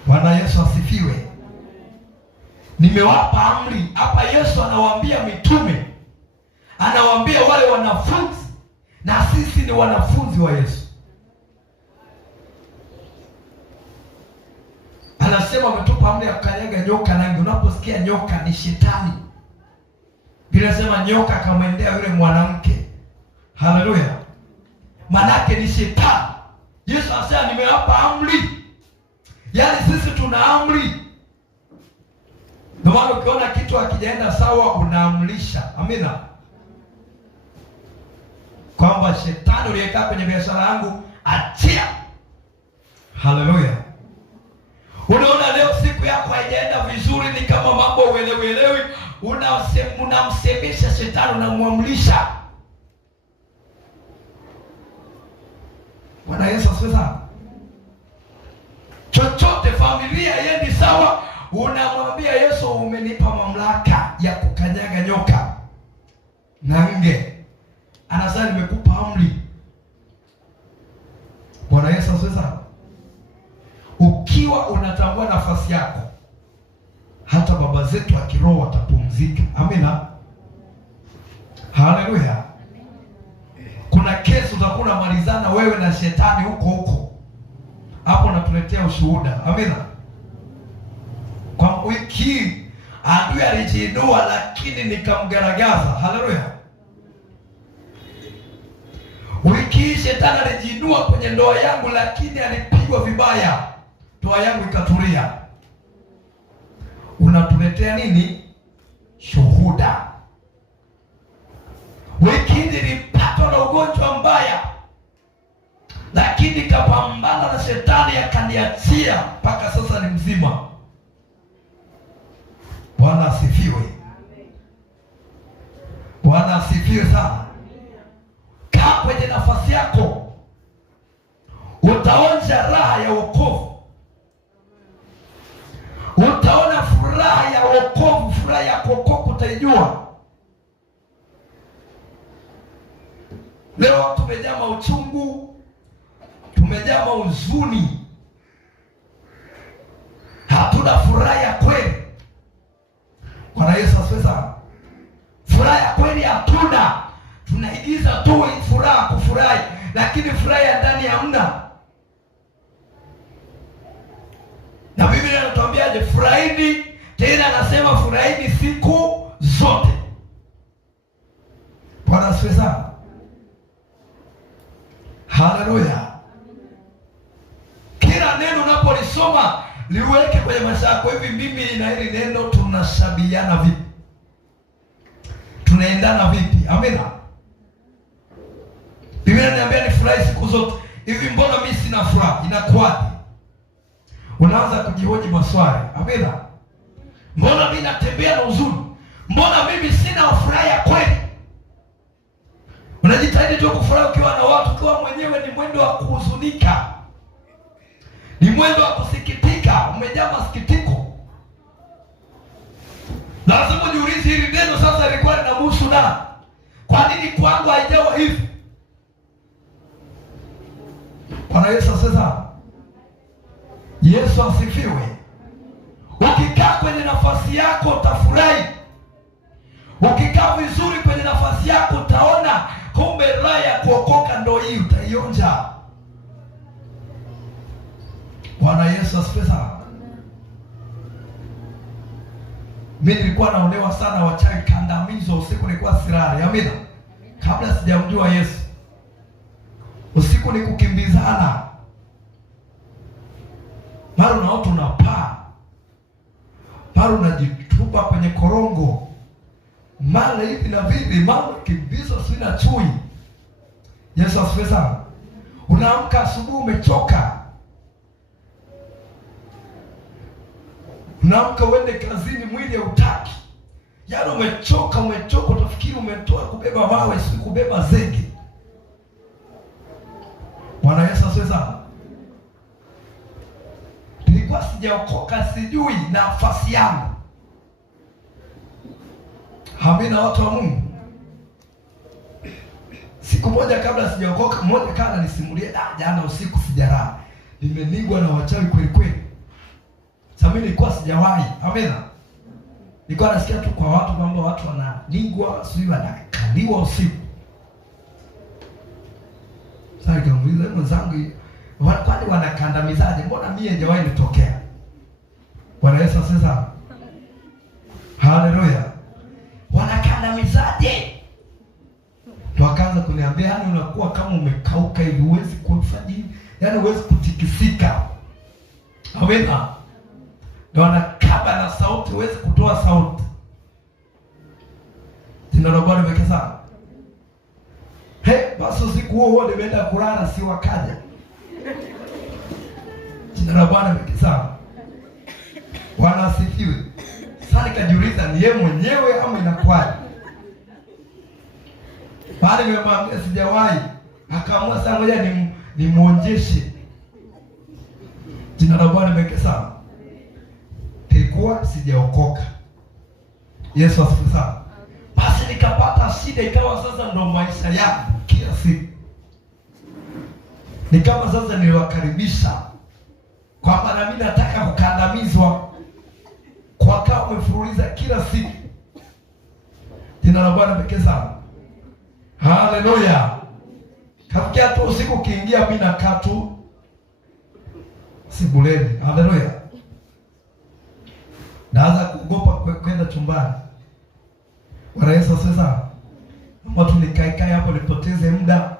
Bwana Yesu asifiwe. Nimewapa amri. Hapa Yesu anawaambia mitume, anawaambia wale wanafunzi, na sisi ni wanafunzi wa Yesu. Anasema ametupa amri ya kukanyaga nyoka na nge. Unaposikia nyoka ni shetani. Biblia inasema nyoka akamwendea yule mwanamke. Haleluya. Manake ni shetani. Yesu anasema nimewapa amri. Yaani sisi tuna amri. Ndio maana ukiona kitu hakijaenda sawa unaamrisha. Amina. Kwamba shetani uliyekaa kwenye biashara yangu achia. Haleluya. Unaona leo siku yako haijaenda vizuri, ni kama mambo uelewi, unamsemesha shetani, unamwamrisha. Bwana Yesu asifiwe sana. Chochote familia yendi sawa, unamwambia Yesu, umenipa mamlaka ya kukanyaga nyoka na nge. Anasema nimekupa amri. Bwana Yesu asifiwe sana. Ukiwa unatambua nafasi yako, hata baba zetu wa kiroho watapumzika. Amina. Haleluya. Kuna kesi utakuwa unamalizana wewe na shetani huko. Hapo natuletea ushuhuda. Amina. Kwa wiki adui alijiinua lakini nikamgaragaza. Haleluya. Wiki shetani alijiinua kwenye ndoa yangu lakini alipigwa vibaya. Ndoa yangu ikatulia. Unatuletea nini? Shuhuda. Wiki nilipatwa na ugonjwa mbaya, lakini kapambana na shetani akaniachia, mpaka sasa ni mzima. Bwana asifiwe. Bwana asifiwe sana. Kaa kwenye nafasi yako, utaonja raha ya wokovu. Utaona furaha ya wokovu, furaha ya wokovu utaijua. Leo tumejaa mauchungu, tumejaa huzuni, hatuna furaha ya kweli. Bwana Yesu asifiwe sana. Furaha ya kweli hatuna, tunaigiza tu furaha kufurahi, lakini furaha ya ndani hamna. Na Biblia inatuambiaje? Furahini, tena anasema furahini siku zote. Bwana asifiwe sana. Haleluya. Kila neno unapolisoma liweke kwenye maisha yako. Hivi mimi na hili neno tunashabihiana vipi? Tunaendana vipi? Amina. Biblia inaniambia nifurahi siku zote. Hivi mbona mimi sina furaha? Inakuwaje? Unaanza kujihoji maswali. Amina. Mbona mimi natembea na huzuni? Mbona mimi sina furaha ya kweli? Unajitahidi tu kufurahi ukiwa na watu, ukiwa mwenyewe ni mwendo wa kuhuzunika. Ni mwendo wa kusikitika, umejaa masikitiko. Lazima ujiulize, hili neno sasa lilikuwa linamhusu nani? Kwa nini kwangu haijawa hivi? Bwana Yesu asifiwe. Yesu asifiwe. Ukikaa kwenye nafasi yako utafurahi. Ukikaa vizuri kwenye nafasi yako utaona kumbe raha ya kuokoka ndio hii, utaionja. Bwana Yesu asifiwe sana. Mimi nilikuwa naonewa sana wachawi, kandamizo usiku, nilikuwa silali. Amina. Kabla sijamjua Yesu, usiku ni kukimbizana. Mara na watu unapaa, mara unajitupa kwenye korongo, mara hivi na vivi, mara kimbizo sina chui. Yesu asifiwe sana. Unaamka asubuhi umechoka, unaamka uende kazini, mwili hautaki. Yaani umechoka, utafikiri umetoa kubeba mawe, si kubeba zege. Bwana Yesu asifiwe sana. Nilikuwa sijaokoka, sijui nafasi yangu. Amina, watu wa Mungu. Siku moja kabla sijaokoka, mmoja kana anisimulia, jana usiku sijalala, nimenigwa na wachawi kweli kweli. Sasa mimi nilikuwa sijawahi. Amina. Nilikuwa nasikia tu kwa watu kwamba watu wananigwa, sio wanakaliwa usiku. Sasa nikamuuliza mwenzangu, kwani wanakandamizaje? Mbona mimi haijawahi nitokea? Bwana Yesu asifiwe. Haleluya. Wanakandamizaje? Wakaanza kuniambia, yani unakuwa kama umekauka hivi, huwezi kufanya, yani huwezi kutikisika. Amina. Ndio wanakaba na sauti, huwezi kutoa sauti. Jina la Bwana limetukuzwe sana. Basi usiku huo nimeenda kulala, si wakaja. Jina la Bwana limetukuzwe sana. Bwana asifiwe. Sasa nikajiuliza, ni yeye mwenyewe ama inakuwaje? Baada nimemwambia sijawahi, akaamua sasa ngoja nimuonjeshe. Jina la Bwana limetukuzwe sana. Nilikuwa sijaokoka. Yesu asifiwe sana. Basi nikapata shida, ikawa sasa ndo maisha yangu kila siku. Ni kama sasa niliwakaribisha kwamba na mimi nataka kukandamizwa, kwa kama umefuruliza kila siku. Jina la Bwana limetukuzwe sana. Haleluya. Kafikia tu usiku kiingia, mimi nakaa tu sebuleni. Haleluya. Naanza kuogopa kwenda chumbani. Bwana Yesu asifiwe sana. Watu nikae hapo nipoteze muda.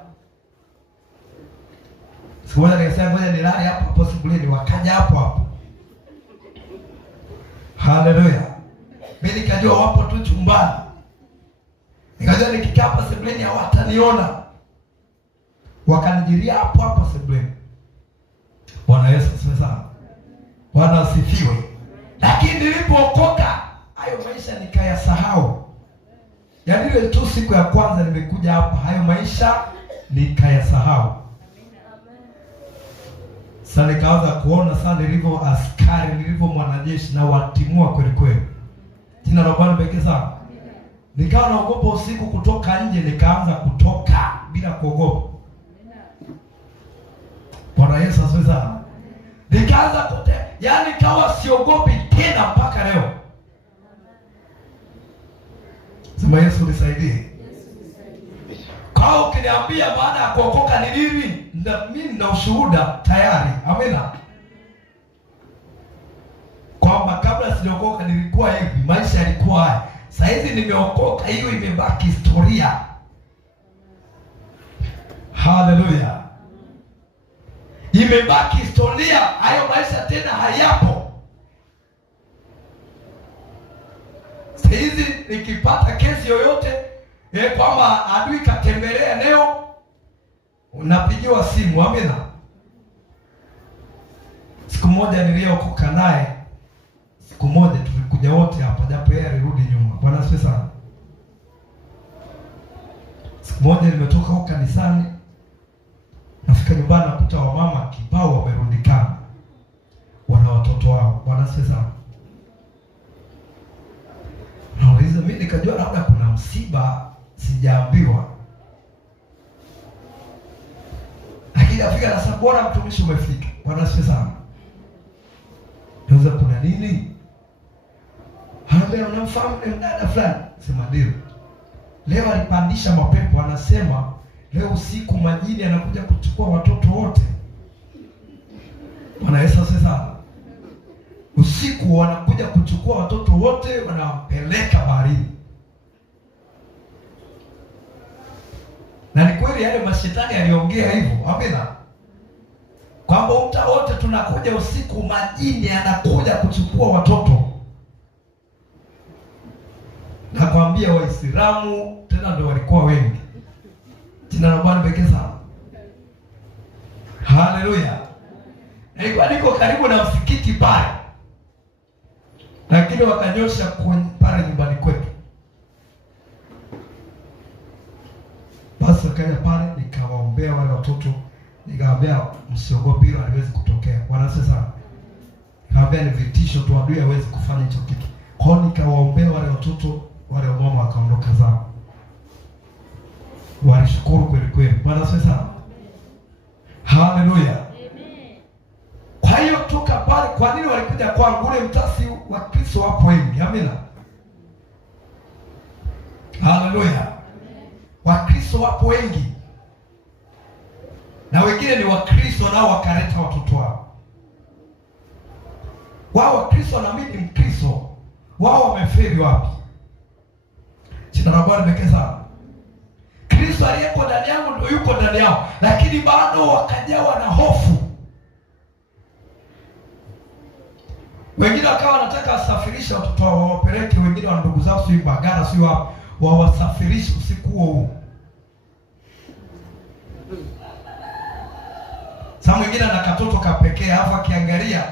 Siku moja nikasema ngoja nilale hapo sebuleni, wakaja hapo. Haleluya. Mimi nikajua wapo tu chumbani. Nikajua nikikaa hapa sebuleni hawataniona. Wakanijiria hapo sebuleni. Bwana Yesu asifiwe sana. Bwana asifiwe. Lakini nilipookoka, hayo maisha nikayasahau. Yaani ile tu siku ya kwanza nimekuja hapa, hayo maisha nikayasahau. Sasa nikaanza kuona sana nilivyo askari, nilivyo mwanajeshi na watimua kweli kweli. Jina la Bwana limetukuzwe sana. Nikawa naogopa usiku kutoka nje, nikaanza kutoka bila kuogopa. Bwana Yesu asifiwe sana. Nikaanza yaani kawa siogopi tena mpaka leo. Sema Yesu nisaidie. Kwa ukiniambia baada ya kuokoka ni nini? Mimi nina ushuhuda tayari. Amina. Kwamba kabla sijaokoka nilikuwa hivi, maisha yalikuwa haya. Sasa hizi nimeokoka, hiyo imebaki historia. Haleluya. Imebaki historia, hayo maisha tena hayapo. Sasa hizi nikipata kesi yoyote kwamba adui katembelea leo, unapigiwa simu. Amina. Siku moja niliokoka naye, siku moja tulikuja wote hapa, japo yeye alirudi nyuma. Bwana asifiwe sana. Siku moja nimetoka huko kanisani, nafika nyumbani nakuta wamama kibao wamerundikana, wana watoto wao. Bwana asifiwe sana. Nauliza, mimi nikajua labda kuna msiba, sijaambiwa. Lakini afika na sababu, bora mtumishi umefika. Bwana asifiwe sana. Nauliza kuna nini? Anambia unamfahamu ni mdada fulani? Sema ndio. Leo alipandisha mapepo, anasema leo usiku majini anakuja kuchukua watoto wote. Bwana Yesu asifiwe sana. Usiku wanakuja kuchukua watoto wote, wanawapeleka baharini. Na ni kweli yale mashetani aliongea hivyo. Amina. Kwamba mta wote tunakuja usiku, majini anakuja kuchukua watoto. Nakwambia Waislamu tena ndio walikuwa wengi. Jina la Bwana limetukuzwe sana. Haleluya. Nilikuwa niko karibu na msikiti pale, lakini wakanyosha pale nyumbani kwetu. Basi wakaja pale, nikawaombea wale watoto, nikawaambia msiogope, hilo haliwezi kutokea. Bwana sasa nikawaambia ni vitisho tu, adui hawezi kufanya hicho kitu. Kwa hiyo nikawaombea wale watoto, wale mama wakaondoka zao. Walishukuru kweli kweli. Bwana sasa. Haleluya. Amen. Kwa hiyo toka pale, kwa nini walikuja kwangu? Ule mtasi wa Kristo wapo wengi. Amina. Haleluya. Wakristo wapo wengi, na wengine ni Wakristo nao wakaleta watoto wao. Wao Wakristo na mimi ni Mkristo, wao wamefeli wapi? Jina la Bwana limekeza. Kristo aliyeko ndani yangu ndio yuko ndani yao, lakini bado wakajawa na hofu. Wengine wakawa wanataka wasafirisha watoto wao wawapeleke, wengine wa ndugu zao sio Bagara sio wapi, wawasafirishe usiku huo. Sasa mwingine ana katoto kapekee, hapo akiangalia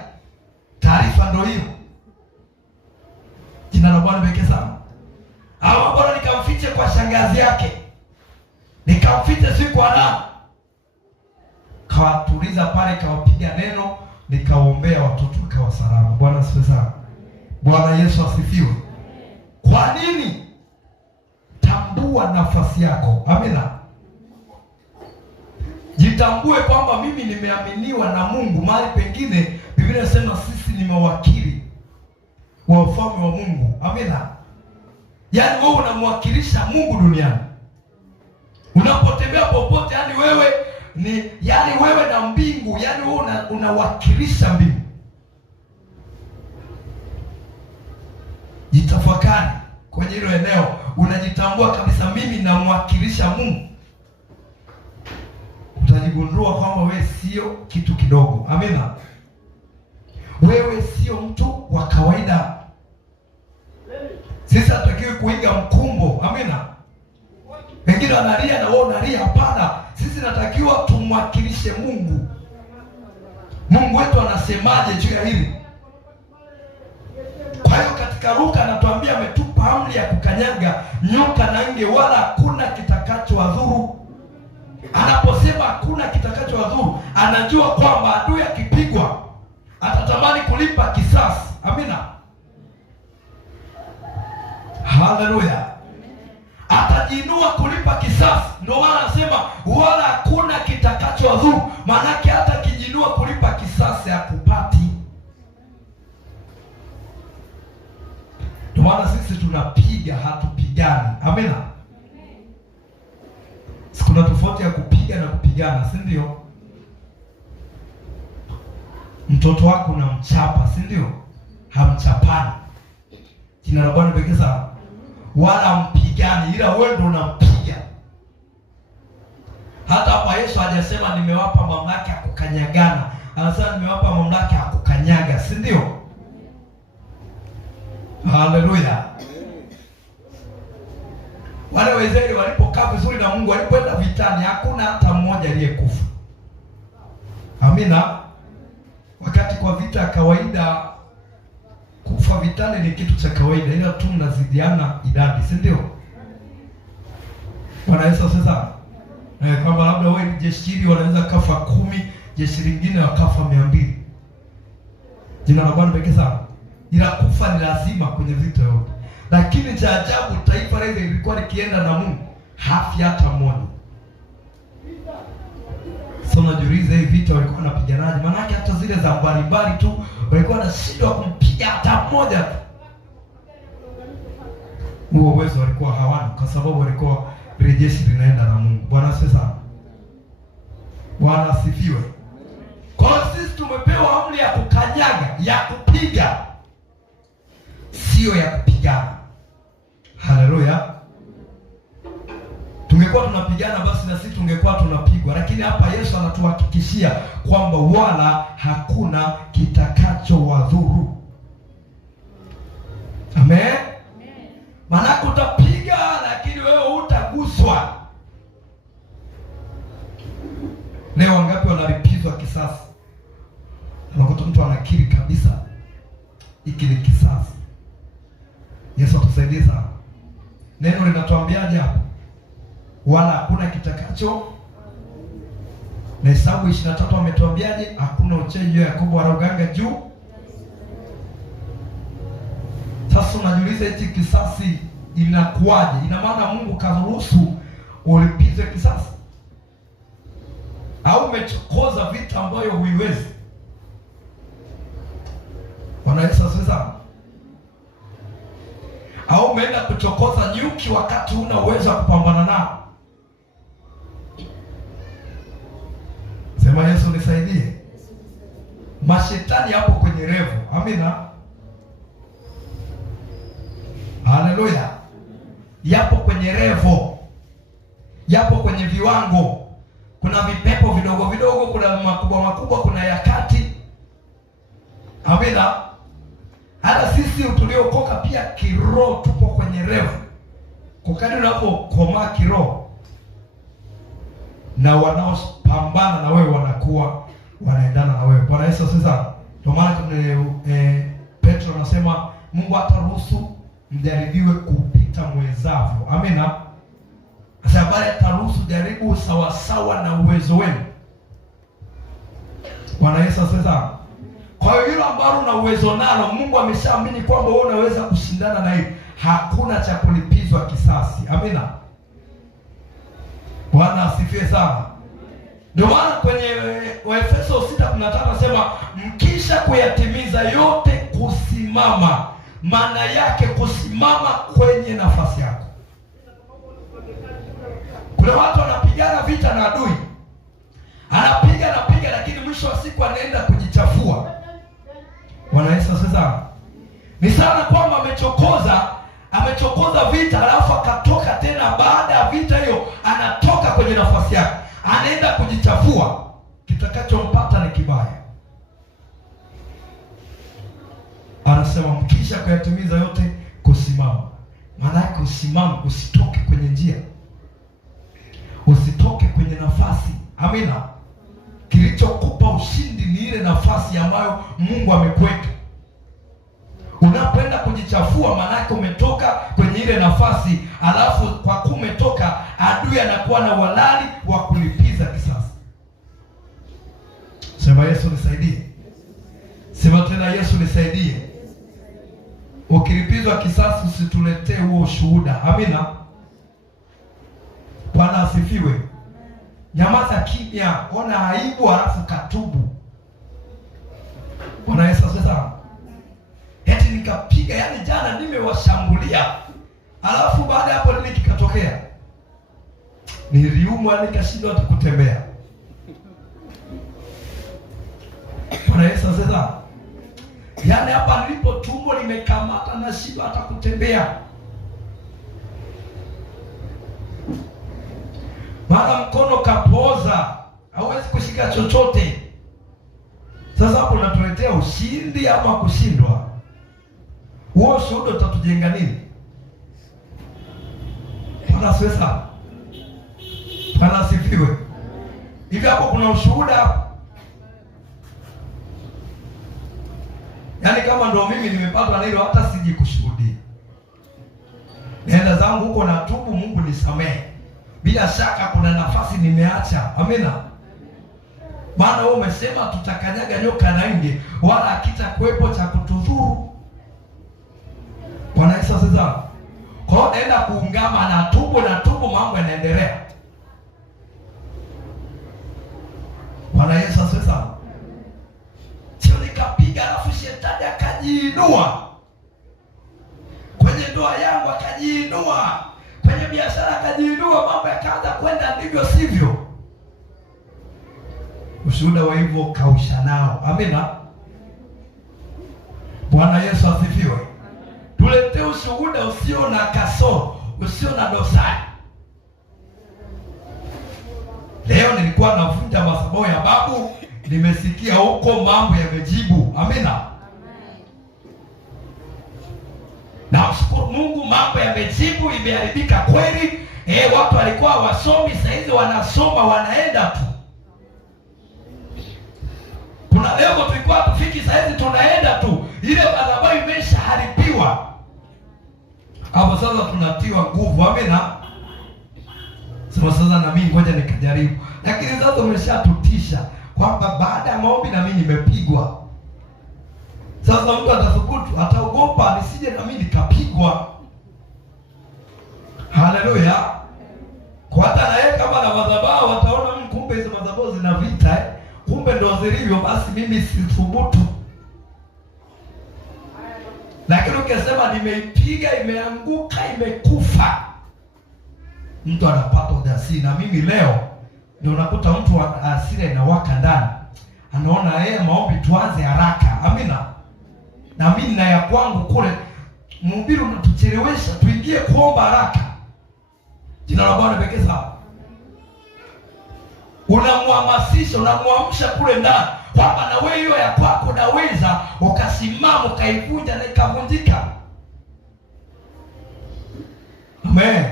taarifa ndio hiyo. Jina la Bwana limekeza. Hawa bora nikamfiche kwa shangazi yake, nikamfiche siku ana kawatuliza pale, kawapiga neno, nikaombea watoto kawa salama. Bwana asifiwe sana. Bwana Yesu asifiwe. Kwa nini? Tambua nafasi yako. Amina. Jitambue kwamba mimi nimeaminiwa na Mungu. Mahali pengine Biblia inasema sisi ni mawakili wa ufalme wa Mungu. Amina. Yaani wewe unamwakilisha Mungu duniani. Unapotembea popote, yani wewe na mbingu, yani wewe unawakilisha mbingu. Jitafakari kwenye hilo eneo, unajitambua kabisa, mimi namwakilisha Mungu. Utajigundua kwamba wewe sio kitu kidogo. Amina. Wewe sio mtu wa kawaida. Sisi hatakiwi kuiga mkumbo. Amina. Wengine wanalia na wewe unalia. Hapana. Sisi natakiwa tumwakilishe Mungu. Mungu wetu anasemaje juu ya hili? Kwa hiyo katika Luka anatuambia ametupa amri ya kukanyaga nyoka na nge, wala hakuna kitakachowadhuru. Anaposema hakuna kitakachowadhuru, anajua kwamba adui akipigwa atatamani kulipa kisasi. Amina. Haleluya. Atajiinua kulipa kisasi. Ndio maana anasema wala hakuna kitakachowadhuru. Maana yake hata kijinua kulipa kisasi hakupati. Ndio maana sisi tunapiga, hatupigani. Amina. Kuna tofauti ya kupiga na kupigana, si ndio? Mtoto wako unamchapa, si ndio? Hamchapani. Jina la Bwana pekee sana. Wala mpigani, ila wewe ndio unampiga. Hata hapa Yesu hajasema nimewapa mamlaka ya kukanyagana. Anasema nimewapa mamlaka ya kukanyaga, si ndio? Haleluya. Wale wazee walipokaa vizuri na Mungu, walipoenda vitani, hakuna hata mmoja aliyekufa. Amina. Wakati kwa vita kawaida, kufa vitani ni kitu cha kawaida, ila tu mnazidiana idadi, si ndio? Bwana Yesu sasa. Kwamba labda wewe ni jeshi hili wanaweza kafa 10, jeshi lingine wakafa 200. Jina la Bwana pekee sana. Ila kufa ni lazima kwenye vita yote. Lakini cha ajabu, taifa lile lilikuwa likienda na Mungu, hafi hata mmoja. Sasa unajiuliza hii vita walikuwa wanapiganaje? Maana yake hata zile za mbalimbali tu walikuwa wanashindwa kumpiga hata mmoja tu. Huo uwezo walikuwa hawana, kwa sababu walikuwa rejeshi linaenda na Mungu. Bwana asifiwe. Bwana asifiwe. Kwa hiyo sisi tumepewa amri ya kukanyaga, ya kupiga, sio ya kupigana. Haleluya. Tungekuwa tunapigana basi na sisi tungekuwa tunapigwa, lakini hapa Yesu anatuhakikishia kwamba wala hakuna kitakachowadhuru. Amen. Maana utapiga lakini wewe hutaguswa. Leo wangapi wanalipizwa kisasi? Unakuta mtu anakiri kabisa hiki ni kisasi. Yesu atusaidie sana. Neno linatuambiaje hapa? wala hakuna kitakacho. Na Hesabu 23 ametuambiaje? Hakuna uchawi juu ya Yakobo wala uganga juu. Sasa unajiuliza eti kisasi inakuwaje? Ina maana Mungu karuhusu ulipize kisasi? Au umechokoza vita ambayo huiwezi? Wanaesa sasa. Au umeenda kuchokoza nyuki wakati huna uwezo wa kupambana nao? Sema Yesu nisaidie. Mashetani hapo kwenye revo. Amina. Haleluya. Yapo kwenye revo. Yapo kwenye viwango. Kuna vipepo vidogo vidogo, kuna makubwa makubwa, kuna ya kati. Amina. Hata sisi tuliokoka pia kiroho tupo kwenye revo. Kwa kadri unapokomaa kiroho, na wanaopambana na wewe wanakuwa wanaendana na wewe. Bwana Yesu sasa. Ndio maana Petro anasema Mungu hataruhusu mjaribiwe kupita mwezavyo. Amina. Sasa bali ataruhusu jaribu sawa sawa na uwezo wenu. Bwana Yesu sasa. Kwa hiyo hilo ambalo una uwezo nalo, Mungu ameshaamini kwamba wewe unaweza kushindana na hili. Hakuna cha kulipizwa kisasi. Amina. Bwana asifiwe sana. Ndio maana kwenye Waefeso 6:15 anasema mkisha kuyatimiza yote kusimama. Maana yake kusimama kwenye nafasi yako. Kuna watu wanapigana vita na adui. Anapiga lakini mwisho wa siku anaenda kujichafua. Bwana Yesu sasa. Ni sana kwamba amechokoza vita alafu akatoka tena baada ya vita hiyo anatoka kwenye nafasi yake. Anaenda kujichafua. Kitakachompata ni kibaya. Anasema mkisha kuyatimiza yote kusimama. Maana yake usimame, usitoke kwenye njia. Usitoke kwenye nafasi. Amina. Kilichokupa ushindi ni ile nafasi ambayo Mungu amekuweka. Unapoenda kujichafua, maana yake umetoka kwenye ile nafasi, alafu kwa kumetoka, adui anakuwa na walali wa kulipiza kisasi. Sema Yesu nisaidie. Sema tena Yesu nisaidie. Ukilipizwa kisasi usituletee huo ushuhuda. Amina. Bwana asifiwe. Nyamaza kimya, ona aibu alafu katubu. Bwana Yesu sasa. Eti nikapiga, yani jana nimewashambulia. Alafu baada hapo nini kikatokea? Niliumwa nikashindwa hata kutembea. Bwana Yesu sasa. Yani hapa nilipo tumbo limekamata na shindwa hata kutembea. Mara mkono kapoza, hauwezi kushika chochote. Sasa hapo unatuletea ushindi ama kushindwa? Huo ushuhuda utatujenga nini? Bwana asifiwe. Bwana asifiwe. Hivi hapo kuna ushuhuda? Yaani kama ndo mimi nimepatwa na hilo hata siji kushuhudia. Nenda zangu huko na tubu, Mungu nisamehe. Bila shaka kuna nafasi nimeacha. Amina. Maana wewe umesema tutakanyaga nyoka na nge, wala hakitakuwepo cha kutudhuru. Bwana Yesu asifiwe. Kwa hiyo naenda kuungama na tubu, mambo yanaendelea. Bwana Yesu asifiwe. Sio nikapiga alafu shetani akajiinua. Kwenye ndoa yangu akajiinua. Kwenye biashara akajiinua, mambo yakaanza kwenda ndivyo sivyo. Ushuhuda wa hivyo kausha nao. Amina. Bwana Yesu asifiwe. Tuletee ushuhuda usio na kasoro, usio na dosari. Leo nilikuwa navunja madhabahu ya babu, nimesikia huko mambo yamejibu. Amina. Na mshukuru Mungu, mambo yamejibu, imeharibika kweli. Watu walikuwa wasomi, sasa hivi wanasoma, wanaenda tu. Kuna leo tulikuwa tufiki, sasa hivi tunaenda tu. Ile madhabahu imeshaharibiwa. Hapo sasa tunatiwa nguvu. Amina. Sasa na mimi ngoja nikajaribu. Lakini sasa umeshatutisha kwamba baada ya maombi na mimi nimepigwa. Sasa mtu atathubutu, ataogopa nisije na mimi nikapigwa. Haleluya. Kwa hata na yeye kama na madhabahu wataona kumbe hizo madhabahu zina vita kumbe ndo zilivyo, basi mimi sithubutu. Lakini ukisema nimeipiga, imeanguka, imekufa, mtu anapata ujasiri. Na mimi leo ndio unakuta mtu hasira inawaka ndani, anaona yeye maombi tuanze haraka. Amina. Na mimi na ya kwangu kule, mhubiri unatuchelewesha tuingie kuomba haraka. Jina la Bwana pekee sawa. Unamhamasisha, unamwamsha kule ndani kwamba na wewe hiyo ya kwako naweza ukasimama ukaivunja na ikavunjika. Amen.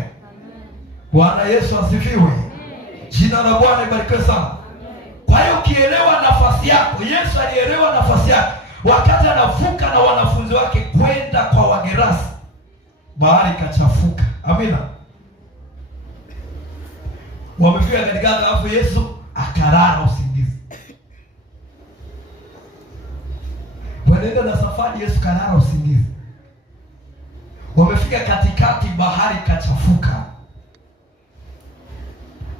Bwana Yesu asifiwe. Jina la Bwana libarikiwe sana. Kwa hiyo ukielewa nafasi yako, Yesu alielewa nafasi yake wakati anavuka na wanafunzi wake kwenda kwa Wagerasi, bahari kachafuka. Amina. Wamefika katika alafu Yesu akarara usingizi. Wanaenda na safari, Yesu karara usingizi. Wamefika katikati, bahari kachafuka.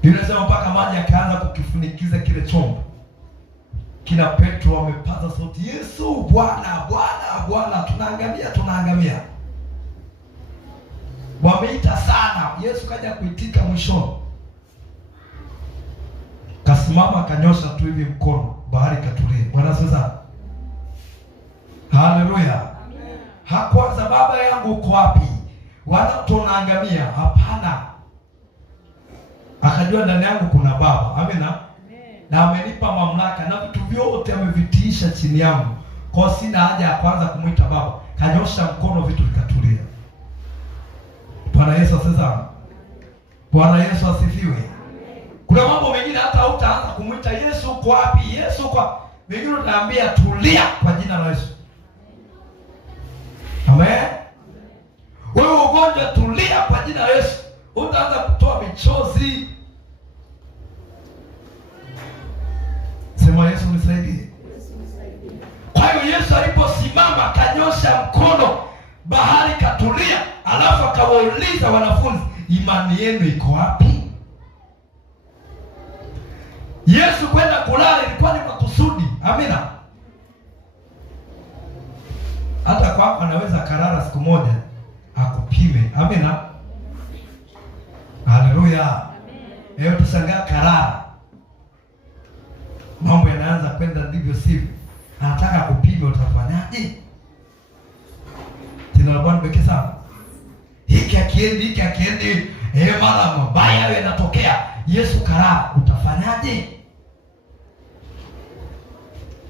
Inasema mpaka maji akaanza kukifunikiza kile chombo. Kina Petro wamepaza sauti, Yesu, Bwana, Bwana, Bwana, tunaangamia, tunaangamia. Wameita sana. Yesu kaja kuitika mwishoni. Kasimama akanyosha tu hivi mkono, bahari katulia. Bwana sasa. Haleluya. Amen. Hakuanza baba yangu uko wapi? Wana tunaangamia. Hapana. Akajua ndani yangu kuna baba. Amina. Amen. Na amenipa mamlaka na vitu vyote amevitiisha chini yangu. Kwa sina haja ya kwanza kumuita baba. Kanyosha mkono, vitu vikatulia. Bwana Yesu sasa. Bwana Yesu asifiwe. Kuna mambo mengine hata hutaanza kumuita Yesu uko wapi? Yesu kwa mengine utaambia tulia kwa jina la Yesu. Amen. Wewe ugonjwa, tulia kwa jina la Yesu. Utaanza kutoa michozi. Sema Yesu nisaidie. Kwa hiyo Yesu aliposimama kanyosha mkono, bahari katulia, alafu akawauliza wanafunzi, imani yenu iko wapi? Yesu kwenda kulala ilikuwa ni makusudi. Amina. Hata kwako anaweza karara siku moja akupime. Amina. Haleluya. Leo tushangaa karara, mambo yanaanza kwenda ndivyo sivyo. Anataka kupime, utafanyaje? Jina la Bwana pekee sana. Hiki akiendi, mara mabaya yanatokea. Yesu karara, utafanyaje?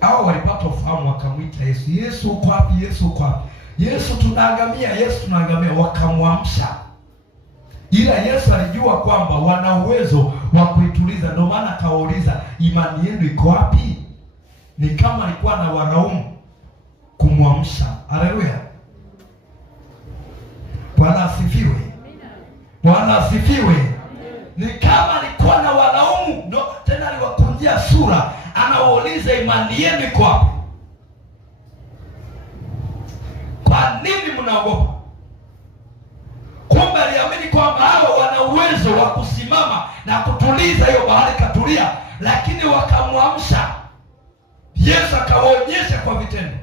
Hao walipata ufahamu, wakamwita Yesu. Yesu uko wapi? Yesu uko wapi? Yesu tunaangamia, Yesu tunaangamia. Wakamwamsha. Ila Yesu alijua kwamba wana uwezo wa kuituliza, ndio maana akawauliza, imani yenu iko wapi? Ni kama alikuwa na wanaume kumwamsha. Haleluya. Bwana asifiwe. Bwana asifiwe. Ni kama alikuwa na wanaume, ndio tena aliwakunjia sura, anawauliza imani yenu iko wapi? Kwa nini mnaogopa? Kumbe aliamini kwamba hao wana uwezo wa kusimama na kutuliza hiyo bahari katulia, lakini wakamwamsha. Yesu akawaonyesha kwa vitendo.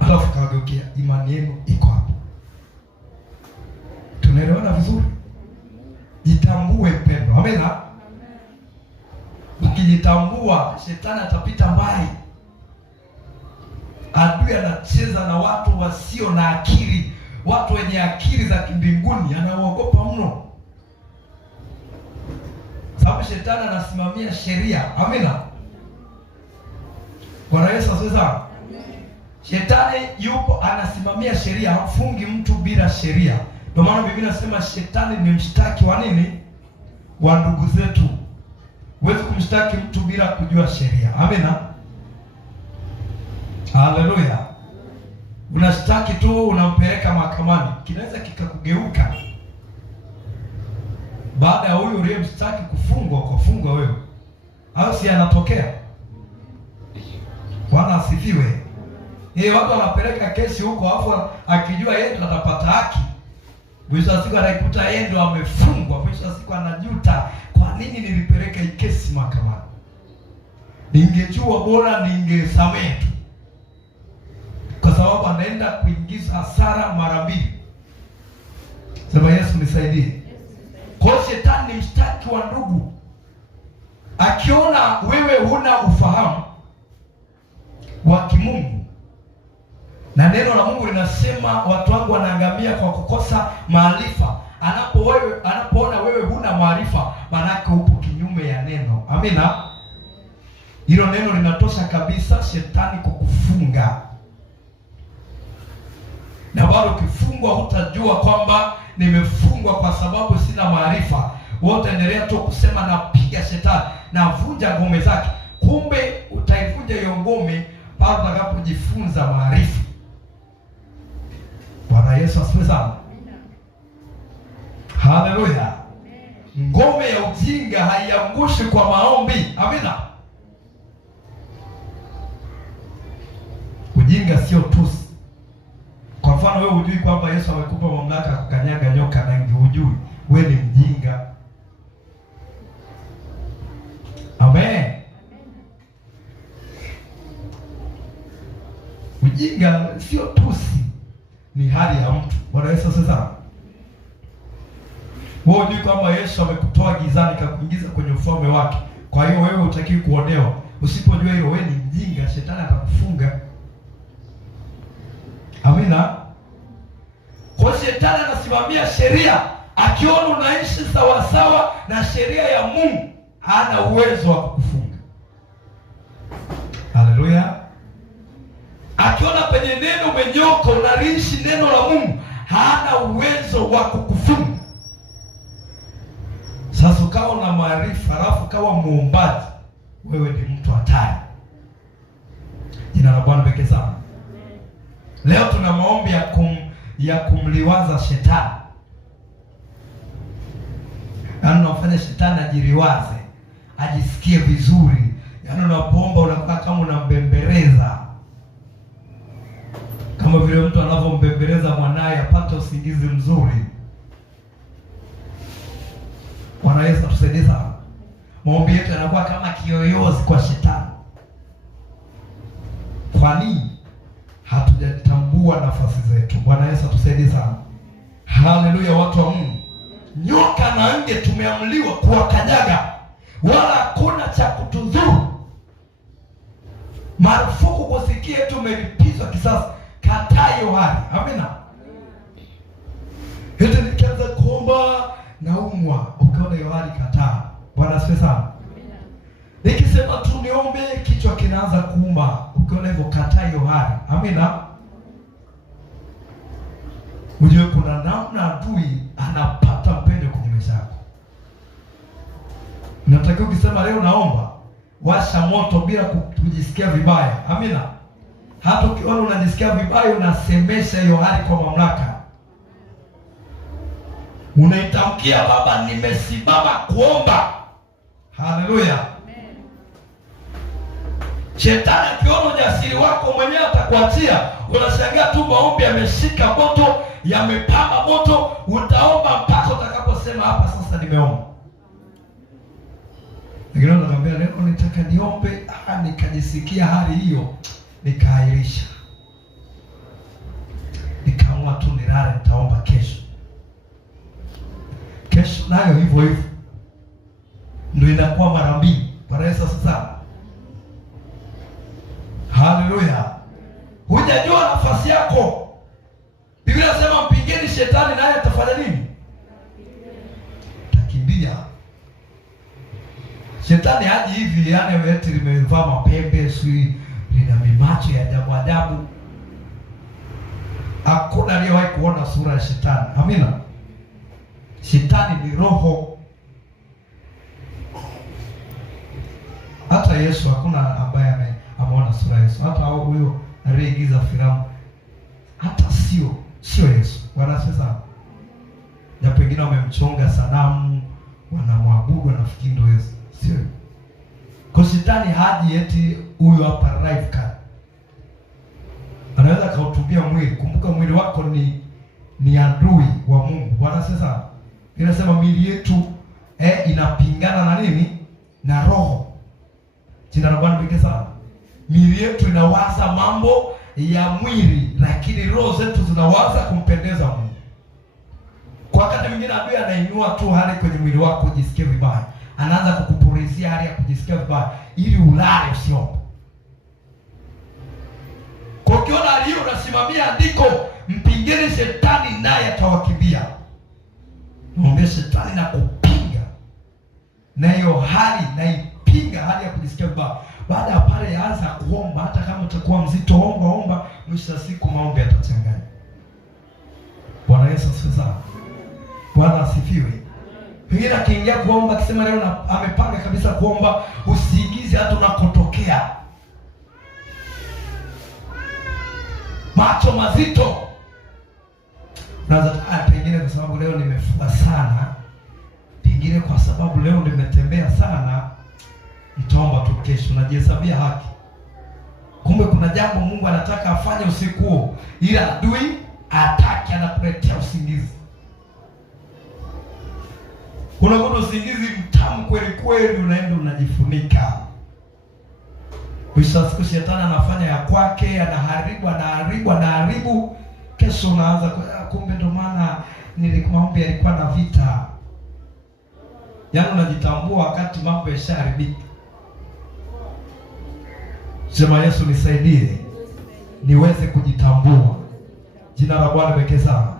Alafu kawageukia, imani yenu iko wapi? Tunaelewana vizuri? Jitambue mpendwa. Amina. Ukijitambua, shetani atapita mbali. Adui anacheza na watu wasio na akili. Watu wenye akili za kimbinguni anaogopa mno, sababu shetani anasimamia sheria. Amina. Bwana Yesu asifiwe. Shetani yupo anasimamia sheria, hafungi mtu bila sheria. Ndio maana Biblia inasema shetani ni mshtaki wa nini? Wa ndugu zetu. Huwezi kumshtaki mtu bila kujua sheria. Amina. Haleluya. Unashtaki tu, unampeleka mahakamani, kinaweza kikakugeuka. baada ya huyu uliyemshtaki kufungwa, ukafungwa wewe, au si anatokea? Bwana asifiwe. Watu wanapeleka kesi huko, afu akijua yeye ndo atapata haki, mwisho wa siku anaikuta yeye ndo amefungwa. Mwisho wa siku anajuta, kwa nini nilipeleka hii kesi mahakamani? Ningejua bora ningesamehe tu, kwa sababu anaenda kuingiza hasara mara mbili. Sema Yesu nisaidie. Kwa shetani ni mshtaki wa ndugu. Akiona wewe huna ufahamu wa kimungu, na neno la Mungu linasema watu wangu wanaangamia kwa kukosa maarifa. Anapoona wewe huna maarifa, maana yake upo kinyume ya neno. Amina. Hilo neno linatosha kabisa shetani kukufunga. Na bado ukifungwa hutajua kwamba nimefungwa kwa sababu sina maarifa. Wewe utaendelea tu kusema napiga shetani, navunja ngome zake. Kumbe utaivunja hiyo ngome pale utakapojifunza maarifa. Bwana Yesu asifiwe sana. Haleluya. Ngome ya ujinga haiangushi kwa maombi. Amina. Ujinga sio tusi. Kwa mfano wewe hujui kwamba Yesu amekupa mamlaka kukanyaga nyoka na nge, hujui, wewe ni mjinga. Amen. Ujinga sio tusi, ni hali ya mtu. Bwana Yesu sasa. Wewe hujui kwamba Yesu amekutoa gizani kakuingiza kwenye ufalme wake. Kwa hiyo wewe hutaki kuonewa. Usipojua hilo, wewe ni mjinga, shetani atakufunga. Amina. Kwa shetani anasimamia sheria, akiona unaishi sawa sawa na sheria ya Mungu, hana uwezo wa kukufunga. Haleluya. Akiona penye neno umenyoka, unaliishi neno la Mungu, hana uwezo wa kukufunga. Sasa ukawa na maarifa, alafu kawa muombaji, wewe ni mtu hatari. Jina la Bwana pekee sana. Leo tuna maombi ya kumliwaza shetani. Yaani unafanya shetani ajiriwaze, ajisikie vizuri. Yaani unapoomba unakuwa kama unambembeleza. Kama vile mtu anavyombembeleza mwanae apate usingizi mzuri. Bwana Yesu atusaidie sana. Maombi yetu yanakuwa kama kiyoyozi kwa shetani. Kwa nini? Hatujatambua nafasi zetu. Bwana Yesu atusaidie sana. Haleluya, watu wa Mungu. Nyoka na nge tumeamliwa kuwakanyaga, wala hakuna cha kutudhuru. Marufuku kusikia tumelipizwa kisasi. Kataa hiyo hali. Amina. Hata nikianza kuomba naumwa, ukiona hiyo hali kataa. Bwana asifiwe sana. Nikisema tu niombe kichwa kinaanza kuuma, ukiona hivyo kataa hiyo hali. Amina. Ujue kuna namna adui anapata mpende kwenye maisha yako. Unatakiwa ukisema leo naomba, washa moto bila kujisikia vibaya. Amina. Hata ukiona unajisikia vibaya, unasemesha hiyo hali kwa mamlaka. Unaitamkia, Baba nimesimama kuomba. Haleluya. Shetani akiona ujasiri wako mwenyewe atakuachia. Unashangaa tu maombi yameshika moto, yamepamba moto, utaomba mpaka utakaposema hapa sasa nimeomba. Lakini nakwambia leo nitaka niombe, nikajisikia hali hiyo, nikaahirisha. Nikaamua tu nilale, nitaomba kesho. Kesho nayo hivyo hivyo. Ndio inakuwa mara mbili. Bwana Yesu sasa. Haleluya. Hujajua nafasi yako. Biblia inasema mpingeni shetani naye atafanya nini? Takimbia. Shetani haji hivi, yani eti limevaa mapembe, sui lina mimacho ya ajabu ajabu. Hakuna aliyewahi kuona sura ya shetani. Amina. Shetani ni roho. Hata Yesu hakuna ambaye ameona sura ya Yesu. Hata huyo aliyeigiza filamu hata sio Yesu. Bwana sasa. Japo wengine wamemchonga sanamu, wanamwabudu, wanafikiri ndio Yesu. Sio. Kwa shetani haji eti huyo hapa live card. Anaweza kautubia mwili. Kumbuka mwili wako ni adui wa Mungu. Bwana sasa inasema miili yetu inapingana na nini? Na roho. Jina la Bwana libarikiwe sana. Miili yetu inawaza mambo ya mwili, lakini roho zetu zinawaza kumpendeza Mungu. Kwa wakati mwingine adui anainua tu hali kwenye mwili wako ujisikie vibaya. Anaanza kukupulizia hali ya kujisikia vibaya ili ulale usiombe. Kwa ukiona hali hiyo unasimamia andiko, mpingeni shetani naye atawakimbia. Mwambie shetani na kupinga. Na hiyo hali naipinga hali ya kujisikia vibaya. Baada ya pale anza kuomba, hata kama utakuwa mzito omba, mwisho wa siku maombi yatachanganya. Bwana Yesu asifiwe. Bwana asifiwe. Pengine akiingia kuomba akisema leo amepanga kabisa kuomba, usiingize hata unakotokea. Macho mazito. Naweza pengine kwa sababu leo nimefua sana. Pengine kwa sababu leo nimetembea sana. Nitaomba tu kesho, najihesabia haki. Kumbe kuna jambo Mungu anataka afanye usiku huo, ila adui ataki anakuletea usingizi. Unakuta usingizi mtamu kweli kweli, unaenda unajifunika. Siku shetani anafanya ya kwake, anaharibu. Kesho unaanza kumbe ndo maana maombi yalikuwa na vita. Yaani unajitambua wakati mambo yashaharibika. Sema Yesu nisaidie niweze kujitambua. Jina la Bwana libarikiwe sana.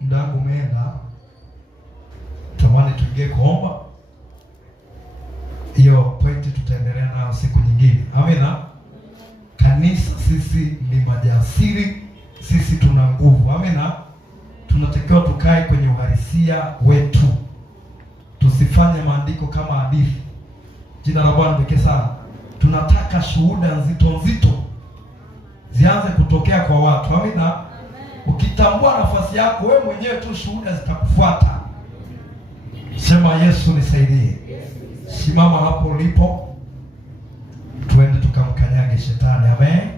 Muda wangu umeenda. Tamani tuingie kuomba. Hiyo pointi tutaendelea na siku nyingine. Amina. Kanisa sisi ni majasiri, sisi tuna nguvu. Amina. Tunatakiwa tukae kwenye uhalisia wetu. Tusifanye maandiko kama hadithi. Jina la Bwana libarikiwe sana. Tunataka shuhuda nzito zianze kutokea kwa watu. Amina. Ukitambua nafasi yako wewe mwenyewe tu, shuhuda zitakufuata. Sema Yesu nisaidie. Simama hapo ulipo. Tuende tukamkanyage shetani. Amen.